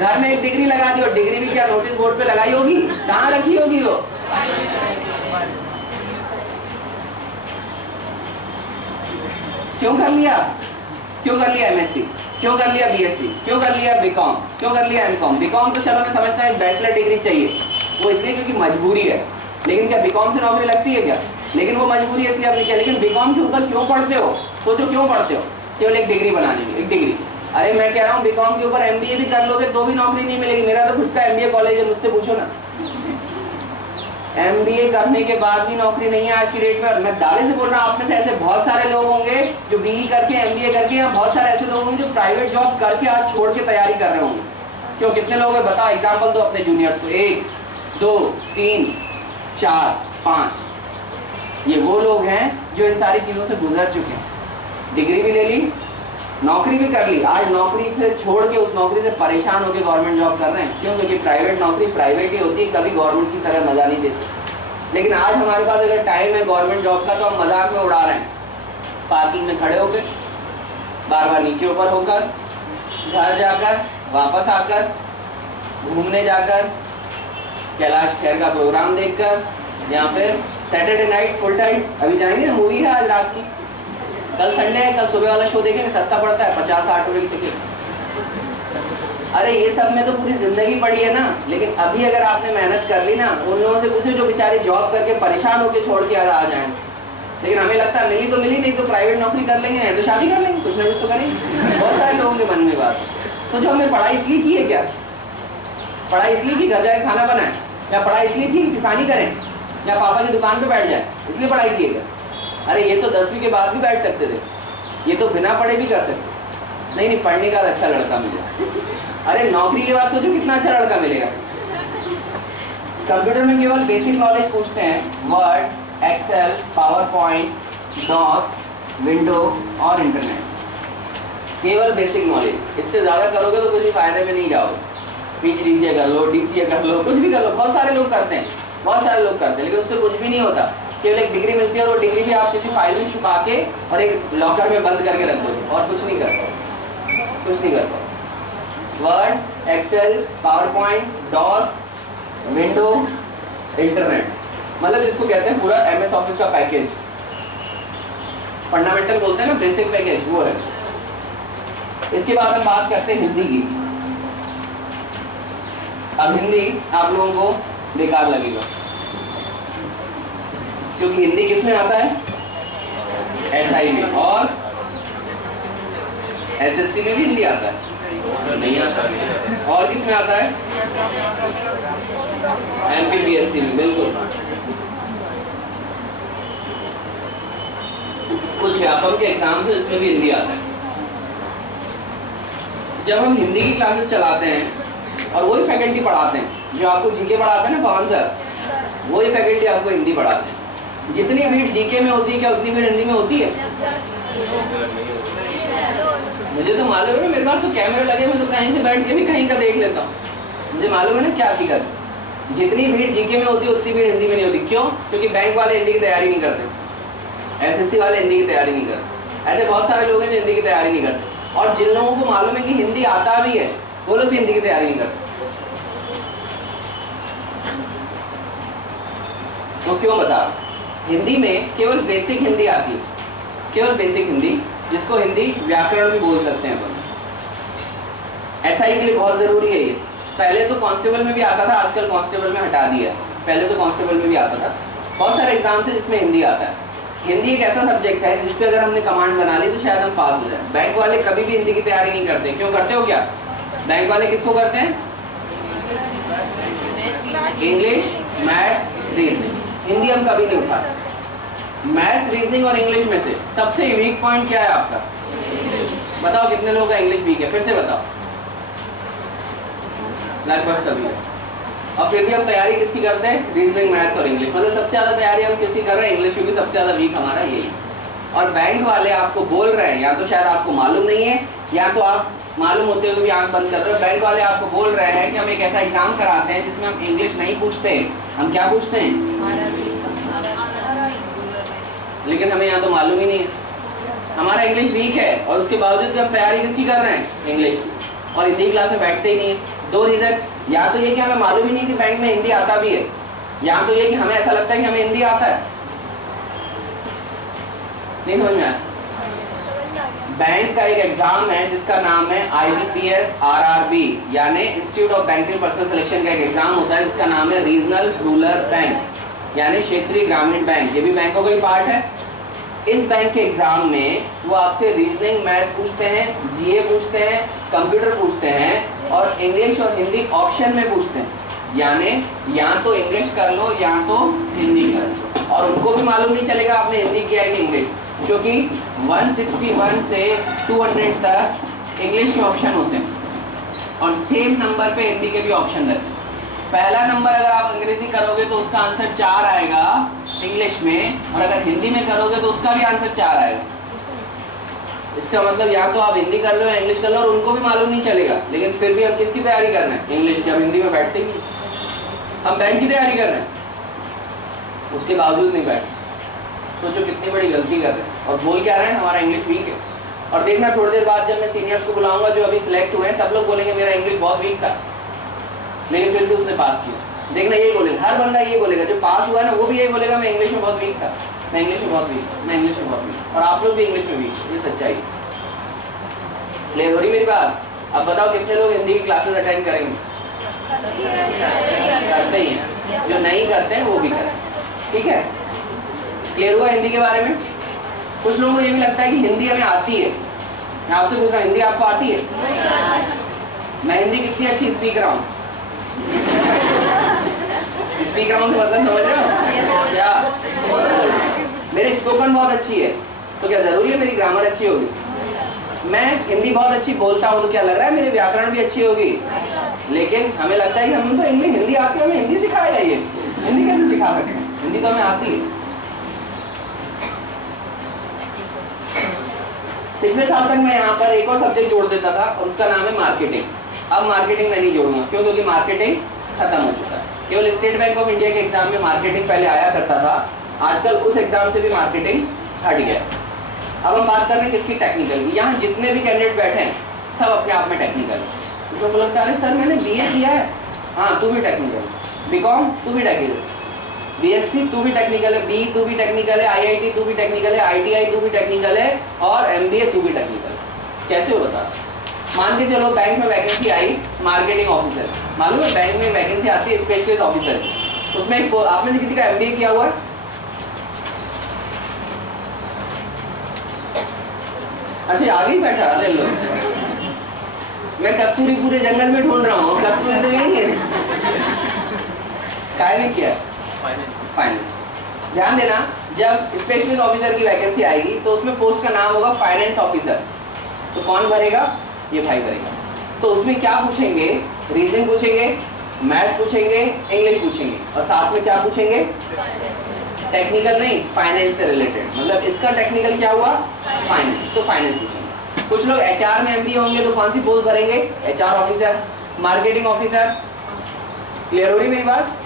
घर में एक डिग्री लगा दी, और डिग्री भी क्या नोटिस बोर्ड पे लगाई होगी, कहाँ रखी होगी वो? क्यों कर लिया? क्यों कर लिया एमएससी? क्यों कर लिया बीएससी? क्यों कर लिया बीकॉम? क्यों कर लिया एमकॉम? बीकॉम तो चलो मैं समझता हूँ बैचलर डिग्री चाहिए, वो इसलिए क्योंकि मजबूरी है, लेकिन क्या बीकॉम से नौकरी लगती है क्या? लेकिन वो मजबूरी है इसलिए आपने किया। लेकिन बीकॉम के ऊपर क्यों पढ़ते हो? सोचो क्यों पढ़ते हो? केवल एक डिग्री बनाने में, एक डिग्री। अरे मैं कह रहा हूँ बीकॉम के ऊपर एमबीए भी कर लोगे तो भी नौकरी नहीं मिलेगी। मेरा तो खुद का एमबीए कॉलेज है, मुझसे पूछो ना। एमबीए करने के बाद भी नौकरी नहीं है आज की डेट में। और मैं दावे से बोल रहा हूँ, आप में से ऐसे बहुत सारे लोग होंगे जो बीई करके, एमबीए करके, या बहुत सारे ऐसे लोग होंगे जो प्राइवेट जॉब करके आज छोड़ के तैयारी कर रहे होंगे। क्यों? कितने लोग हैं बताओ, एग्जाम्पल दो अपने जूनियर्स को। 1 2 3 4 5। ये वो लोग हैं जो इन सारी चीजों से गुजर चुके हैं। डिग्री भी ले ली, नौकरी भी कर ली, आज नौकरी से छोड़ के उस नौकरी से परेशान होकर गवर्नमेंट जॉब कर रहे हैं। क्यों? क्योंकि प्राइवेट नौकरी प्राइवेट ही होती है, कभी गवर्नमेंट की तरह मजा नहीं देती। लेकिन आज हमारे पास अगर टाइम है गवर्नमेंट जॉब का तो हम मजाक में उड़ा रहे हैं। पार्किंग में खड़े होकर, बार बार नीचे ऊपर होकर, घर जाकर, वापस आकर, घूमने जाकर, कैलाश खेर का प्रोग्राम देखकर, या फिर सैटरडे नाइट फुल टाइम, अभी जाएंगे ना, मूवी है आज रात की, कल संडे है, कल सुबह वाला शो देखेंगे, सस्ता पड़ता है 50-60 रुपए की टिकट। अरे ये सब में तो पूरी जिंदगी पड़ी है ना। लेकिन अभी अगर आपने मेहनत कर ली ना, उन लोगों से पूछो जो बेचारे जॉब करके परेशान होकर छोड़ के आ जाए। लेकिन हमें लगता है मिली तो मिली, नहीं तो प्राइवेट नौकरी कर लेंगे, तो शादी कर लेंगे, कुछ ना कुछ तो करेंगे। बहुत सारे लोगों के मन में बात। सोचो हमने पढ़ाई इसलिए की है क्या? पढ़ाई इसलिए की घर जाके खाना बनाए, या पढ़ाई इसलिए की किसानी करें, या पापा की दुकान पे बैठ जाए, इसलिए पढ़ाई की है क्या? अरे ये तो 10वीं के बाद भी बैठ सकते थे, ये तो बिना पढ़े भी कर सकते। नहीं पढ़ने का अच्छा लड़का मिले। अरे नौकरी के बाद सोचो कितना अच्छा लड़का मिलेगा। कंप्यूटर में केवल बेसिक नॉलेज पूछते हैं, Word, Excel, PowerPoint, DOS, window और इंटरनेट, केवल बेसिक नॉलेज। इससे ज़्यादा करोगे तो कुछ भी फायदे में नहीं जाओगे। पीजीडीसीए कर लो, डीसीए कर लो, कुछ भी कर लो, बहुत सारे लोग करते हैं, बहुत सारे लोग करते हैं, लेकिन उससे कुछ भी नहीं होता। केवल एक डिग्री मिलती है और वो डिग्री भी आप किसी फाइल में छुपा के और एक लॉकर में बंद करके रख दोगे और कुछ नहीं कर पाओ, कुछ नहीं कर पाओ। Word, Excel, PowerPoint, DOS, window, internet, मतलब जिसको कहते हैं पूरा एमएस ऑफिस का पैकेज, फंडामेंटल बोलते हैं ना, बेसिक पैकेज, वो है। इसके बाद हम बात करते हैं हिंदी की। अब हिंदी आप लोगों को बेकार लगेगा, क्योंकि हिंदी किसमें आता है? एसआई में, और एसएससी में भी हिंदी आता है, नहीं आता है। और किसमें आता है? एमपीपीएससी में, बिल्कुल। कुछ व्यापक के एग्जाम से इसमें भी हिंदी आता है। जब हम हिंदी की क्लासेस चलाते हैं और वही फैकल्टी पढ़ाते हैं जो आपको जीके पढ़ाते हैं ना पवन सर, वही फैकल्टी आपको हिंदी पढ़ाते हैं। जितनी भीड़ जीके में होती है क्या उतनी भीड़ हिंदी में होती है? मुझे तो मालूम है ना, मेरे पास तो कैमरे लगे, मैं तो कहीं से बैठ के भी कहीं का देख लेता हूँ। मुझे मालूम है ना क्या हकीकत। जितनी भीड़ जीके में होती है उतनी भीड़ हिंदी में नहीं होती। क्यों? क्योंकि बैंक वाले हिंदी की तैयारी नहीं करते, एसएससी वाले हिंदी की तैयारी नहीं करते। ऐसे बहुत सारे लोग हैं जो हिंदी की तैयारी नहीं करते, और जिन लोगों को मालूम है कि हिंदी आता भी है वो लोग भी हिंदी की तैयारी नहीं करते। तो क्यों बता? हिंदी में केवल बेसिक हिंदी आती है, केवल बेसिक हिंदी, जिसको हिंदी व्याकरण भी बोल सकते हैं अपन। एसआई के लिए बहुत जरूरी है ये। पहले तो कांस्टेबल में भी आता था, आजकल कांस्टेबल में हटा दिया। पहले तो कांस्टेबल में भी आता था। बहुत सारे एग्जाम थे जिसमें हिंदी आता है। हिंदी एक ऐसा सब्जेक्ट है जिसपे अगर हमने कमांड बना ली तो शायद हम पास हो जाए। बैंक वाले कभी भी हिंदी की तैयारी नहीं करते। क्यों करते हो क्या? बैंक वाले किसको करते हैं? English, maths, reasoning. हिंदी हम कभी नहीं उठाते। मैथ्स, रीजनिंग और इंग्लिश में से सबसे वीक पॉइंट क्या है आपका? बताओ कितने लोगों का इंग्लिश वीक है? फिर से बताओ। लगभग सभी है। और फिर भी हम तैयारी किसकी करते हैं? रीजनिंग, मैथ्स और इंग्लिश। मतलब सबसे ज़्यादा तैयारी हम किसकी कर रहे हैं? इंग्लिश, क्योंकि सबसे ज़्यादा वीक हमारा यही। और बैंक वाले आपको बोल रहे हैं, या तो शायद आपको मालूम नहीं है, या तो आप मालूम होते हुए भी आंख बंद कर रहे हो। बैंक वाले आपको बोल रहे हैं कि हम एक ऐसा एग्जाम कराते हैं जिसमें हम इंग्लिश नहीं पूछते, हम क्या पूछते हैं? लेकिन हमें यहाँ तो मालूम ही नहीं है, हमारा इंग्लिश वीक है और उसके बावजूद भी हम तैयारी किसकी कर रहे हैं? इंग्लिश की। और हिंदी क्लास में बैठते ही नहीं है। दो रीज़न, या तो ये कि हमें मालूम ही नहीं कि बैंक में हिंदी आता भी है, या तो ये कि हमें ऐसा लगता है कि हमें हिंदी आता है। नहीं समझ में आया? बैंक का एक एग्जाम है जिसका नाम है IBPS RRB, यानी institute of banking personal selection का एक एग्जाम होता है जिसका नाम है रीजनल रूरल बैंक, यानी क्षेत्रीय ग्रामीण बैंक। ये भी बैंकों का ही पार्ट है। इस बैंक के एग्जाम में वो आपसे रीजनिंग, मैथ्स पूछते हैं, GA पूछते हैं, कंप्यूटर पूछते हैं और इंग्लिश और हिंदी ऑप्शन में पूछते हैं। यानी या तो इंग्लिश कर लो या तो हिंदी कर लो। और उनको भी मालूम नहीं चलेगा आपने हिंदी किया है कि इंग्लिश, क्योंकि 161 से 200 तक इंग्लिश के ऑप्शन होते हैं और सेम नंबर पे हिंदी के भी ऑप्शन रहते हैं। पहला नंबर अगर आप अंग्रेजी करोगे तो उसका आंसर 4 आएगा इंग्लिश में, और अगर हिंदी में करोगे तो उसका भी आंसर 4 आएगा। इसका मतलब या तो आप हिंदी कर लो या इंग्लिश कर लो, और उनको भी मालूम नहीं चलेगा। लेकिन फिर भी हम किसकी तैयारी कर रहे हैं? इंग्लिश की। हम हिंदी में बैठते ही, हम बैंक की तैयारी कर रहे हैं, उसके बावजूद नहीं बैठे। सोचो कितनी बड़ी गलती कर रहे हैं। और बोल क्या रहे हैं? हमारा इंग्लिश वीक है। और देखना थोड़ी देर बाद जब मैं सीनियर्स को बुलाऊंगा जो अभी सिलेक्ट हुए हैं, सब लोग बोलेंगे मेरा इंग्लिश बहुत वीक था, लेकिन फिर भी उसने पास किया। देखना ये बोलेगा, हर बंदा ये बोलेगा, जो पास हुआ ना वो भी यही बोलेगा मैं इंग्लिश में बहुत वीक था, मैं इंग्लिश में बहुत वीक, मैं इंग्लिश में बहुत वीक। और आप लोग भी इंग्लिश में वीक, ये सच्चाई। क्लियर हो रही मेरी बात? अब बताओ कितने लोग हिंदी की क्लासेस अटेंड करेंगे? करते ही हैं, जो नहीं करते हैं वो भी करें। ठीक है, क्लियर हुआ हिंदी के बारे में? कुछ लोगों को ये भी लगता है कि हिंदी हमें आती है। मैं आपसे पूछ रहा हूँ, हिंदी आपको आती है? मैं हिंदी कितनी अच्छी स्पीकर हूँ। स्पीकर हूँ से मतलब समझ रहे हो क्या? मेरी स्पोकन बहुत अच्छी है, तो क्या जरूरी है मेरी ग्रामर अच्छी होगी? मैं हिंदी बहुत अच्छी बोलता हूँ, तो क्या लग रहा है मेरी व्याकरण भी अच्छी होगी? लेकिन हमें लगता है कि हम तो इंग्लिश, हिंदी आती है, हमें हिंदी सिखाया है। ये हिंदी कैसे सिखा सकते हैं? हिंदी तो हमें आती है। पिछले साल तक मैं यहाँ पर एक और सब्जेक्ट जोड़ देता था और उसका नाम है मार्केटिंग। अब मार्केटिंग मैं नहीं जोड़ूंगा, क्यों? क्योंकि मार्केटिंग खत्म हो चुका है। केवल स्टेट बैंक ऑफ इंडिया के एग्जाम में मार्केटिंग पहले आया करता था, आजकल उस एग्जाम से भी मार्केटिंग हट गया। अब हम बात कर रहे हैं किसकी? टेक्निकल की। यहाँ जितने भी कैंडिडेट बैठे हैं सब अपने आप में टेक्निकल है। तो बोलता है सर मैंने BA किया है, हाँ तू भी टेक्निकल, BCom तू भी टेक्निकल, BSc तू भी टेक्निकल है, BE तू भी टेक्निकल है, IIT तू भी टेक्निकल है, ITI तू भी टेक्निकल है और MBA तू भी टेक्निकल है। कैसे हो बता? मान के चलो बैंक में वैकेंसी आई मार्केटिंग ऑफिसर, मालूम है बैंक में वैकेंसी आती है स्पेशलिस्ट ऑफिसर, उसमें आपने से किसी का MBA किया हुआ है? अच्छा आगे ही बैठा, ले लो। मैं कस्तूरी पूरे जंगल में ढूंढ रहा हूँ, कस्तूरी तो यही है। काय ने किया? फाइनेंस। ध्यान देना, जब स्पेशलिस्ट ऑफिसर की वैकेंसी आएगी तो उसमें पोस्ट का नाम होगा फाइनेंस ऑफिसर। तो कौन भरेगा? ये भाई भरेगा। तो उसमें क्या पूछेंगे? रीजनिंग पूछेंगे, मैथ पूछेंगे, इंग्लिश पूछेंगे और साथ में क्या पूछेंगे? टेक्निकल नहीं, फाइनेंस से रिलेटेड। मतलब इसका टेक्निकल क्या हुआ? फाइनेंस। तो फाइनेंस पूछेंगे। कुछ लोग HR में MBA होंगे तो कौन सी पोस्ट भरेंगे? HR officer, marketing officer. Clear हो रही मेरी बात?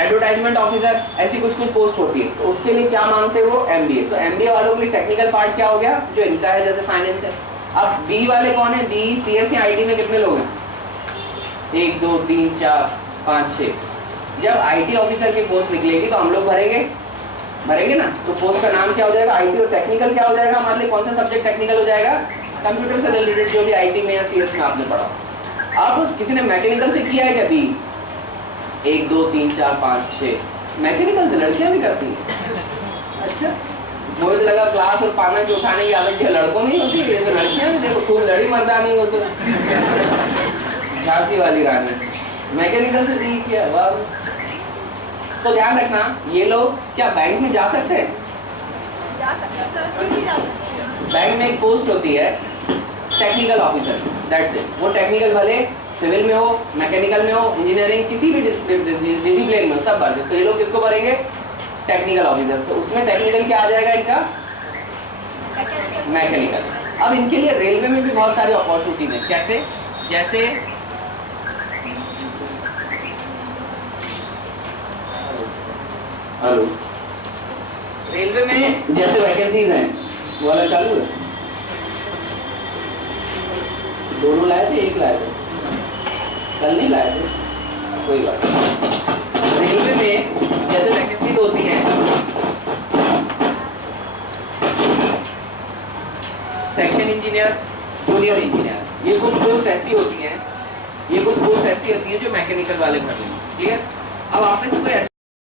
एडवर्टाइजमेंट ऑफिसर, ऐसी कुछ कुछ पोस्ट होती है। तो उसके लिए क्या मांगते हैं वो? MBA। तो MBA वालों के लिए टेक्निकल पार्ट क्या हो गया? जो इनका है, जैसे फाइनेंस है। अब BE वाले कौन है? BE, CSE, IT में कितने लोग हैं? 1 2 3 4 5 6। जब IT ऑफिसर की पोस्ट निकलेगी तो हम लोग भरेंगे ना। तो पोस्ट का नाम क्या हो जाएगा? IT। और टेक्निकल क्या हो जाएगा हमारे लिए? कौन सा सब्जेक्ट टेक्निकल हो जाएगा? कंप्यूटर से रिलेटेड जो भी IT में या CS में आपने पढ़ा। अब किसी ने मैकेनिकल से किया है क्या BE? 1 2 3 4 5 6। मैकेनिकल से लड़कियां भी करती हैं। अच्छा, मुझे तो लगा क्लास और पाना के उठाने की आदत लड़कों में ही होती है, तो लड़कियां भी देखो खूब लड़ी मर्दानी हो। तो झांसी वाली रानी मैकेनिकल से नहीं किया। वाह, तो ध्यान रखना, ये लोग क्या बैंक में जा सकते हैं? जा सकते हैं सर, क्यों नहीं जा सकते? बैंक में एक पोस्ट होती है टेक्निकल ऑफिसर, दैट्स इट। वो टेक्निकल भले सिविल में हो, मैकेनिकल में हो, इंजीनियरिंग, किसी भी डिसिप्लिन में, सब भर। तो ये लोग किसको भरेंगे? Technical officer. तो उसमें टेक्निकल क्या आ जाएगा इनका? मैकेनिकल। अब इनके लिए रेलवे में भी बहुत सारी अपॉर्चुनिटीज हैं। कैसे? जैसे हेलो, रेलवे में जैसे वैकेंसीज हैं, वो वाला चालू है? दोनों लाए थे, एक लाए थे? कल नहीं लाए थे? कोई बात नहीं। रेलवे में जैसे वैकेंसीज होती हैं, सेक्शन इंजीनियर, जूनियर इंजीनियर, ये कुछ पोस्ट ऐसी होती हैं जो मैकेनिकल वाले भर लेंगे। ठीक है? अब आप में से कोई